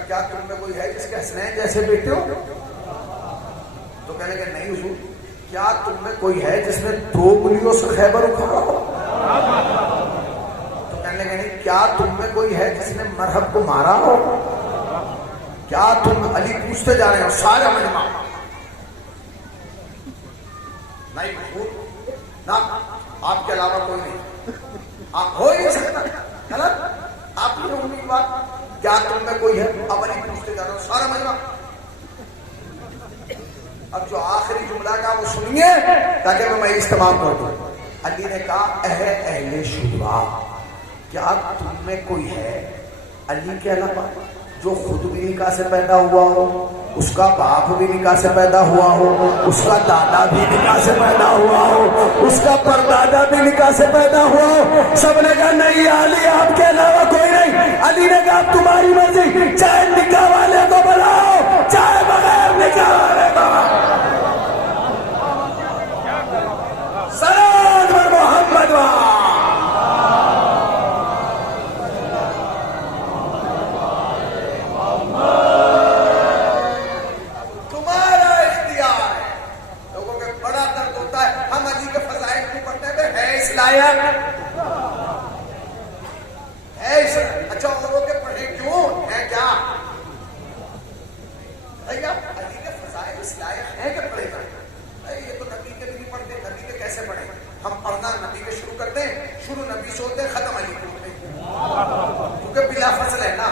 کیا تم میں کوئی ہے جس کے حسنین جیسے بیٹے ہو؟ تو کہنے کہ نہیں حضور، کیا تم میں کوئی ہے جس نے 2 گلیوں سے خیبر اکھاڑا ہو؟ تو کہنے کہ نہیں، کیا تم میں کوئی ہے جس نے مرہب کو مارا ہو؟ کیا تم علی پوچھتے جا رہے ہو سارا مجمع؟ نہیں حضور، نہ آپ کے علاوہ کوئی نہیں، آپ ہو ہی نہیں سکتا، غلط، آپ کی امیدوار، کیا تم میں کوئی ہے؟ اب علی پوچھتے جا رہا ہوں سارا مجمع۔ اب جو آخری جملہ کا وہ سنیے تاکہ میں استعمال کر دوں۔ علی نے کہا اے اہل شورا، کیا تم میں کوئی ہے علی کے علاوہ جو خود بھی نکاح سے پیدا ہوا ہو، اس کا باپ بھی نکاح سے پیدا ہوا ہو، اس کا دادا بھی نکاح سے پیدا ہوا ہو، اس کا پردادا بھی نکاح سے پیدا ہوا ہو؟ سب نے کہا نہیں علی آپ کے علاوہ کوئی نہیں۔ علی نے کہا تمہاری مرضی، چاہے نکاح والے کو بلاؤ چاہے بغیر نکاح والے کو۔ سلام محمد اچھا عمروں کے پڑھے کیوں ہے؟ کیا علی کے فضائل اس لائق ہیں کہ پڑھے جائیں؟ یہ تو نبی کے بھی نہیں پڑھتے، نبی کے کیسے پڑھیں؟ ہم پڑھنا نبی کے شروع کرتے ہیں، شروع نبی سے ہوتے ہیں، ختم علی کے ہوتے ہیں، کیونکہ بلا فصل ہے نا۔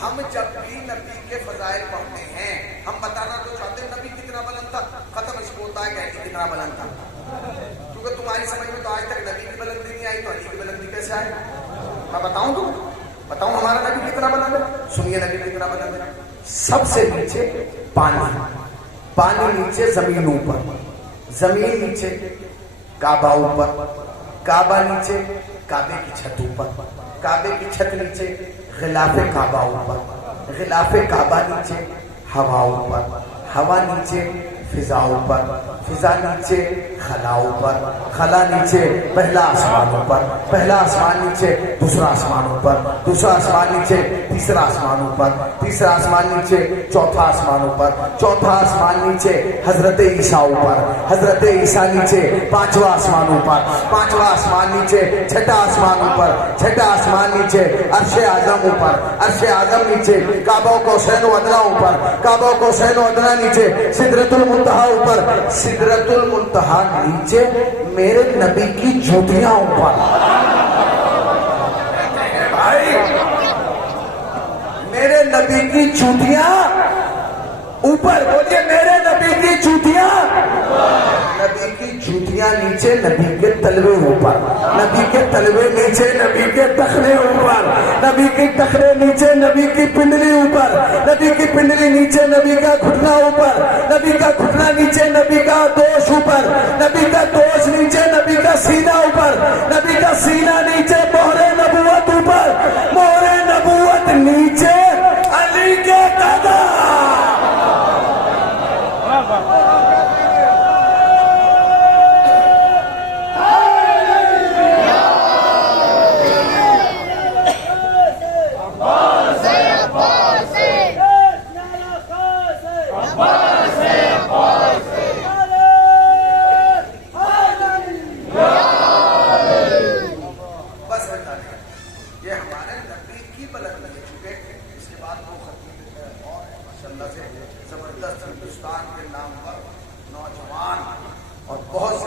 ہم جب بھی نبی کے فضائل پڑھتے ہیں ہم بتانا تو چاہتے ہیں نبی کتنا بلند تھا، ختم اس کو ہوتا ہے کہ علی کتنا بلند تھا، کیونکہ تمہاری سمجھ میں تو آج تک نبی کی بلندی نہیں آئی، تو علی کی بلندی کیسے آئے؟ میں بتاؤں تو بتاؤں ہمارا نبی کتنا بلند ہے؟ سنیے نبی کتنا بلند ہے۔ سب سے نیچے پانی، پانی نیچے زمین اوپر، زمین نیچے کعبہ اوپر، کعبہ نیچے کعبے کی چھت اوپر، کعبے کی چھت نیچے غلاف کعبہ اوپر، غلاف کعبہ نیچے ہوا اوپر، ہوا نیچے فضا اوپر، فضا نیچے خلا اوپر، خلا نیچے پہلا آسمان اوپر، پہلا آسمان نیچے دوسرا آسمان اوپر، دوسرا آسمان نیچے تیسرا آسمان اوپر، تیسرا آسمان نیچے چوتھا آسمان اوپر، چوتھا آسمان نیچے حضرت عیسیٰ اوپر، حضرت عیسیٰ نیچے پانچواں آسمان اوپر، پانچواں آسمان نیچے چھٹا آسمان اوپر، چھٹا آسمان نیچے عرش اعظم اوپر، عرش اعظم نیچے کعبہ قوسین و ادنیٰ اوپر، کعبہ قوسین و ادنیٰ نیچے سدرۃ المنتہا اوپر، سدرۃ المنتہا نیچے میرے نبی کی جوتیاں اوپر۔ بھائی میرے نبی کی جوتیاں اوپر، بولیے میرے نبی کی جوتیاں، نبی کی جوتیاں نیچے نبی کے تلوے اوپر، نبی کے تلوے نیچے نبی کے تخرے اوپر، نبی کی تخرے نیچے نبی کی پنڈلی اوپر، نبی کی پنڈلی نیچے نبی کا گھٹنا اوپر، نبی کا گھٹنا نیچے نبی کا دوش اوپر، نبی کا دوش نیچے نبی کا سینہ اوپر، نبی کا سینہ نیچے مہر نبوت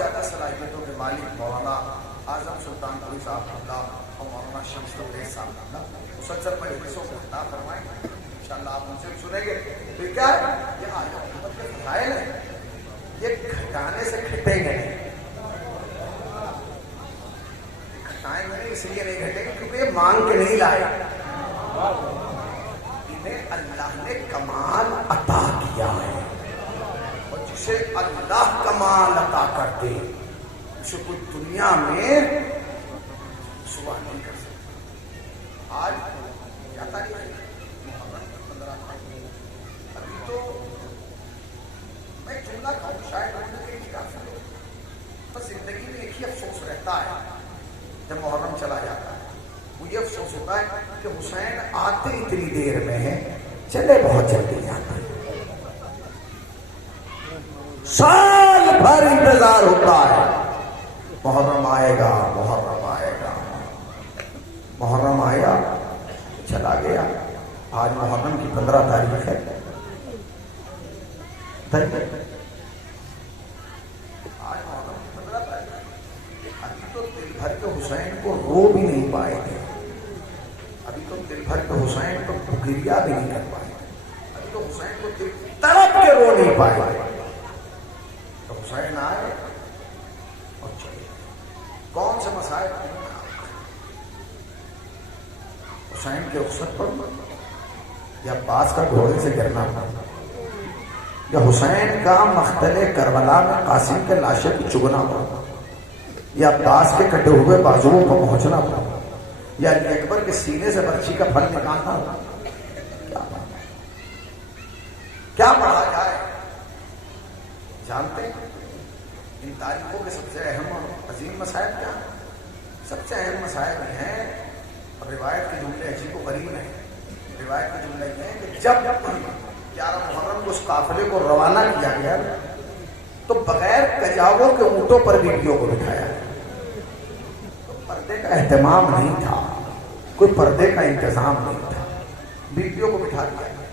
زیادہ صلاحیتوں کے مالک مولانا اعظم سلطان کوئی صاحب اللہ اور مولانا شمس الدین صاحب مسلسل مجلسوں کو عطا فرمائیں، انشاءاللہ آپ ان سے بھی سنیں گے۔ تو کیا ہے یہ آج محبت کے فضائل ہیں، یہ کھٹانے سے کھٹیں گے نہیں، کھٹائیں گے نہیں، اس لیے نہیں گھٹیں گے کیونکہ یہ مانگ کے نہیں لائے، انہیں اللہ نے کمال عطا کیا ہے، اور جسے اللہ کمال عطا کر دے اسے کوئی دنیا میں رسوا نہیں کر سکتا۔ آج کیا تاریخ ہے؟ محرم 15 تاریخ۔ ابھی تو میں جملہ کہوں شاید ہونے کے لیے کافی لوگ، بس زندگی میں ایک ہی افسوس رہتا ہے جب محرم چلا جاتا ہے، وہ یہ افسوس ہوتا ہے کہ حسین آتے اتنی دیر میں ہے، چلے بہت جلدی جاتا ہے۔ سال بھر انتظار ہوتا ہے، محرم آئے گا، محرم آئے گا، محرم آیا چلا گیا۔ آج محرم کی 15 تاریخ ہے، آج محرم کی 15 تاریخ ہے۔ ابھی تو دل بھر کے حسین کو رو بھی نہیں پائے تھے، ابھی تو دل بھر کے حسین کو گریا بھی نہیں کر پائے، ابھی تو حسین کو دل تڑپ کے رو نہیں پائے، تو حسین آئے اور چلے۔ کون سے مسائل؟ حسین کے رخصت پر یا عباس کا گھوڑے سے گرنا پڑا، یا حسین کا مقتل کربلا میں قاسم کے لاشیں کو چگنا پڑا، یا عباس کے کٹے ہوئے بازوؤں پر پہنچنا پڑا، یا علی اکبر کے سینے سے برچی کا پھل نکالنا پڑا۔ کیا پڑھا جائے؟ جانتے ہیں ان تاریخوں کے سب سے اہم اور عظیم مسائل کیا ہیں؟ سب سے اہم مسائل ہیں، اور روایت کے جملے عجیب و غریب ہیں۔ روایت کے جملے یہ ہیں کہ جب 11 محرم کو اس قافلے کو روانہ کیا گیا تو بغیر کجاووں کے اونٹوں پر بیویوں کو بٹھایا گیا، تو پردے کا اہتمام نہیں تھا، کوئی پردے کا انتظام نہیں تھا، بیویوں کو بٹھا دیا گیا۔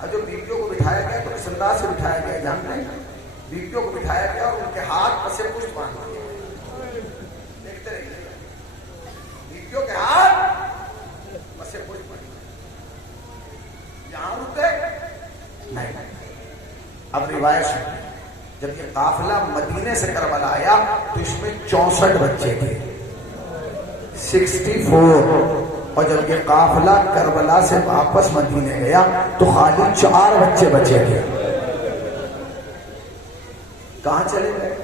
اور جو بیویوں کو بٹھایا گیا تو کس انداز سے بٹھایا گیا جانتے ہیں؟ بیویوں کو بٹھایا گیا اور ان کے ہاتھ پسے پشت باندھ دیے، دیکھتے رہیے، بیویوں کے ہاتھ پسے پشت باندھ دیے، یہاں رکے نہیں۔ اب روایت سنیں، جب یہ قافلہ مدینے سے کربلا آیا تو اس میں 64 بچے تھے، 64، اور جب یہ قافلہ کربلا سے واپس مدینے گیا تو خالی 4 بچے بچے تھے۔ کہاں چلے گئے؟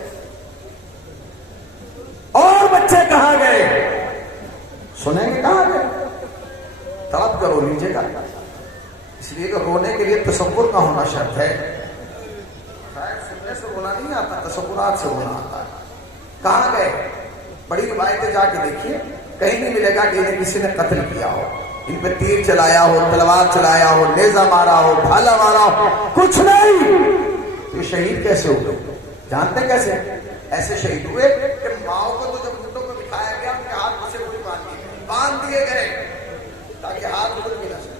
اور بچے کہاں گئے؟ سنیں گے کہاں گئے؟ تڑپ کر رو لیجیے گا، اس لیے کہ رونے کے لیے تصور کا ہونا شرط ہے، شاید سننے سے رونا نہیں آتا، تصورات سے رونا آتا ہے۔ کہاں گئے؟ بڑی روایتیں جا کے دیکھیے، کہیں نہیں ملے گا کہ انہیں کسی نے قتل کیا ہو، ان پہ تیر چلایا ہو، تلوار چلایا ہو، نیزہ مارا ہو، بھالا مارا ہو، کچھ نہیں۔ یہ شہید کیسے ہوئے؟ جانتے کیسے؟ ایسے شہید ہوئے کہ ماؤں کو تو جب اونٹوں کو بٹھایا گیا ان کے ہاتھ سے باندھ دیے گئے تاکہ ہاتھ ادھر بھی نہ سکے،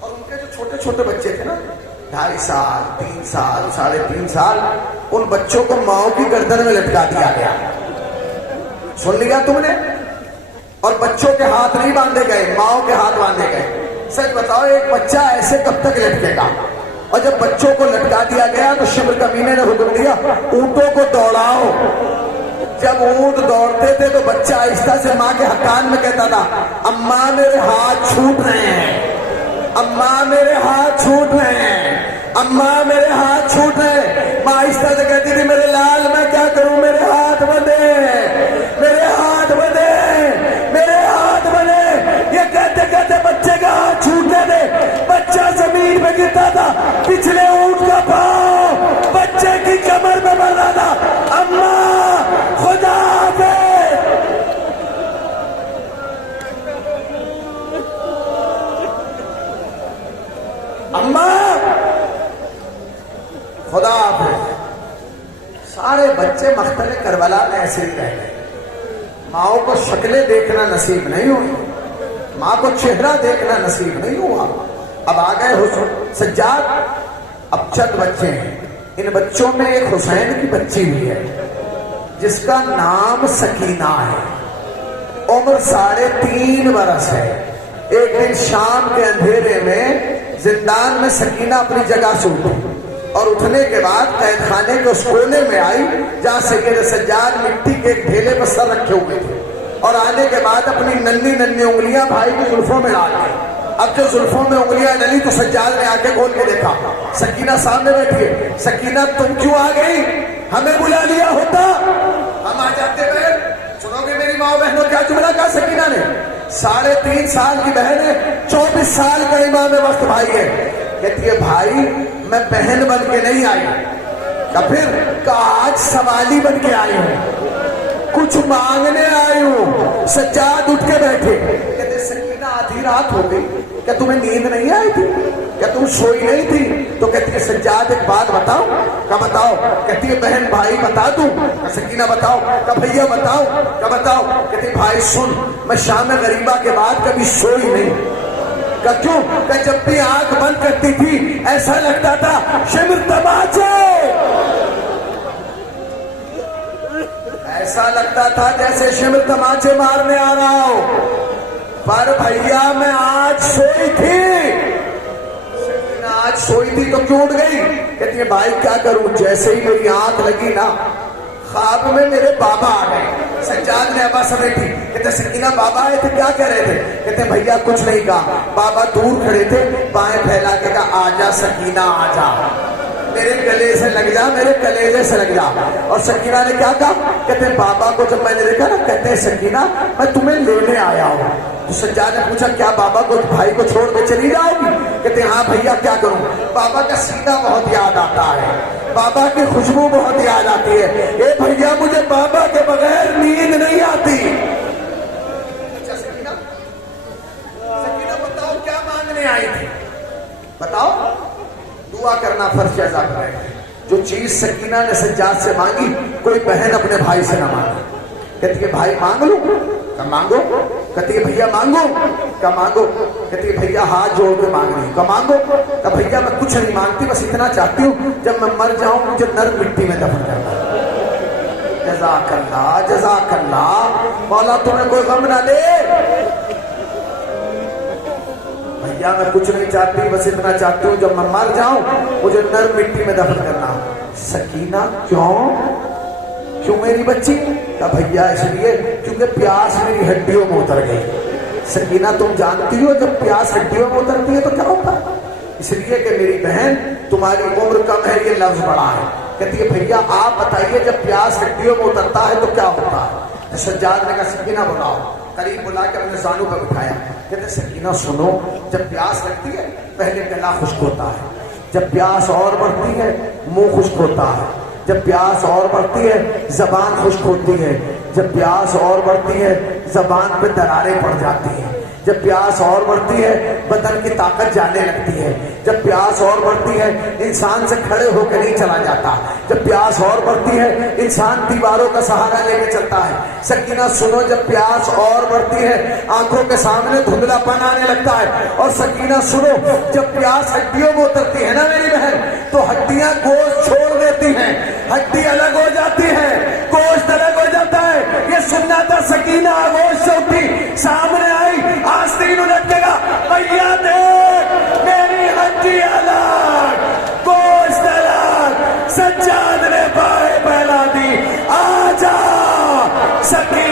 اور ان کے جو چھوٹے چھوٹے بچے تھے نا، 2.5 سال، 3 سال، 3.5 سال، ان بچوں کو ماؤں کی گردن میں لٹکا دیا گیا۔ سن لیا تم نے؟ اور بچوں کے ہاتھ نہیں باندھے گئے، ماؤں کے ہاتھ باندھے گئے۔ سچ بتاؤ ایک بچہ ایسے کب تک لٹکے گا؟ اور جب بچوں کو لٹکا دیا گیا تو شمر کمینے نے حکم دیا اونٹوں کو دوڑاؤ۔ جب اونٹ دوڑتے تھے تو بچہ آہستہ سے ماں کے کان میں کہتا تھا، اماں میرے ہاتھ چھوٹ رہے ہیں، اماں میرے ہاتھ چھوٹ رہے ہیں، اماں میرے ہاتھ چھوٹ رہے ہیں۔ ماں آہستہ سے کہتی تھی، میرے لال میں کیا کروں، میرے ہاتھ بندھے، میرے ہاتھ بندھے، میرے ہاتھ بندھے۔ یہ کہتے کہتے بچے کا ہاتھ چھوٹنے دے، بچہ زمین میں گرتا تھا، پچھلے اونٹ کا پاؤں بچے کی کمر میں بڑھ رہا تھا۔ اماں خدا حافظ، اماں خدا حافظ۔ سارے بچے مقتل کربلا میں ایسے ہی رہ گئے، ماؤں کو شکلیں دیکھنا نصیب نہیں ہوئی، ماں کو چہرہ دیکھنا نصیب نہیں ہوا۔ اب آ گئے حسین سجاد، اب چند بچے ہیں، ان بچوں میں ایک حسین کی بچی بھی ہے، جس کا نام سکینہ ہے، عمر 3.5 برس ہے. ایک دن شام کے اندھیرے میں زندان میں سکینہ اپنی جگہ سے اٹھی اور اٹھنے کے بعد قید خانے کے اس کونے میں آئی جہاں سید سجاد مٹی کے ایک ڈھیلے پر سر رکھے ہوئے تھے، اور آنے کے بعد اپنی ننھی انگلیاں بھائی کی زلفوں میں ڈال دی. اب جو زلفوں میں انگلیاں ڈلی تو سجاد نے آنکھیں کھول کے دیکھا، سکینہ سامنے بیٹھی ہے. سکینہ تم کیوں آ گئی؟ ہمیں بلا لیا ہوتا ہم آ جاتے. بہن سنو گے میری ماں بہنوں کیا جملہ کہا سکینہ نے؟ 3.5 سال کی بہن ہے، 24 سال کا امام وقت بھائی ہے. کہتی ہے بھائی میں بہن بن کے نہیں آئی. پھر کہا آج سوالی بن کے آئی ہوں، کچھ مانگنے آئی ہوں. سجاد اٹھ کے بیٹھے. کہتے سکینہ آدھی رات ہو گئی، کیا تمہیں نیند نہیں آئی تھی؟ کیا تم سوئی نہیں تھی؟ تو کہتی ہے سجاد ایک بات بتاؤ. کیا بتاؤ؟ کہتی ہے بہن بھائی بتا دوں. سکینہ بتاؤ. کیا بھیا بتاؤ. کیا بتاؤ؟ کہتی بھائی سن، میں شام غریبہ کے بعد کبھی سوئی نہیں. کیوں؟ کہ جب بھی آنکھ بند کرتی تھی ایسا لگتا تھا شمر تماچے، ایسا لگتا تھا جیسے شمر تماچے مارنے آ رہا ہو. پر بھیا میں آج سوئی تھی. آج سوئی تھی تو کیوں اٹھ گئی؟ کہتی ہے بھائی کیا کروں، جیسے ہی میری آنکھ لگی نا خواب میں میرے بابا آ گئے. سجاد نے ابا سمیٹی. کہتے سکینہ بابا آئے تھے، کیا کہہ رہے تھے؟ کہتے بھیا کچھ نہیں کہا. بابا دور کھڑے تھے، بائیں پھیلا کے کہا آجا سکینہ آجا، میرے گلے سے لگ جا، میرے کلیجے سے لگ جا. اور سکینہ نے کیا کہا؟ کہتے بابا کو جب میں نے دیکھا نا، کہتے سکینہ میں تمہیں لینے آیا ہوں. تو سجاد نے پوچھا کیا بابا کو بھائی کو چھوڑ کے چلی جاؤ گی؟ کہتے ہاں بھیا کیا کروں، بابا کا سینہ بہت یاد آتا ہے، بابا کی خوشبو بہت یاد آتی ہے. اے بھیا مجھے بابا کے بغیر نیند نہیں آتی. سکینہ بتاؤ کیا مانگنے آئی تھی؟ بتاؤ. دعا کرنا فرض جزا ہے. جو چیز سکینہ نے سجاد سے مانگی کوئی بہن اپنے بھائی سے نہ مانگے. کہتی ہے بھائی مانگ لوں. کیا مانگو؟ کہتی ہے بھیا مانگو. کیا مانگو؟ کہتی ہے بھیا ہاتھ جوڑ کے مانگ رہی ہوں. کیا مانگو؟ کہ بھیا میں کچھ نہیں مانگتی، بس اتنا چاہتی ہوں جب میں مر جاؤں مجھے نرم مٹی میں دفن کرنا. جزاک اللہ جزاک اللہ. مولا تمہیں کوئی غم نہ دے. بھیا میں کچھ نہیں چاہتی، بس اتنا چاہتی ہوں جب میں مر جاؤں مجھے نرم مٹی میں دفن کرنا. سکینہ کیوں میری بچی؟ کہ بھیا اس لیے کیونکہ پیاس میری ہڈیوں میں اتر گئی. سکینہ تم جانتی ہو جب پیاس ہڈیوں میں اترتی ہے تو کیا ہوتا ہے؟ اس لیے کہ میری بہن تمہاری عمر کم ہے، یہ لفظ بڑا ہے. کہتی ہے بھیا آپ بتائیے جب پیاس ہڈیوں میں اترتا ہے تو کیا ہوتا ہے؟ سجاد نے کہا سکینہ بلاؤ. قریب بلا کے اپنے زانوں پہ بٹھایا. کہتے سکینہ سنو، جب پیاس لگتی ہے پہلے گلا خشک ہوتا ہے، جب پیاس اور بڑھتی ہے منہ خشک ہوتا ہے، جب پیاس اور بڑھتی ہے زبان خشک ہوتی ہے، جب پیاس اور بڑھتی ہے زبان پہ دراریں پڑ جاتی ہیں، جب پیاس اور بڑھتی ہے بدن کی طاقت جانے لگتی ہے، جب پیاس اور بڑھتی ہے انسان سے کھڑے ہو کے نہیں چلا جاتا، جب پیاس اور بڑھتی ہے انسان دیواروں کا سہارا لے کے چلتا ہے. سکینہ سنو، جب پیاس اور بڑھتی ہے آنکھوں کے سامنے دھندلا پن آنے لگتا ہے. اور سکینہ سنو، جب پیاس ہڈیوں میں اترتی ہے نا میری بہن تو ہڈیاں گوشت چھوڑ دیتی ہیں، ہڈی الگ ہو جاتی ہے، گوشت الگ ہو جاتا ہے. یہ سننا تھا. سکینہ آگوش سے اٹھی، سامنے آئی، آستین الٹ کے کہا بھیا دیکھ میری ہڈی الگ گوشت الگ. سجاد نے بائیں پھیلا دی. آجا سکینہ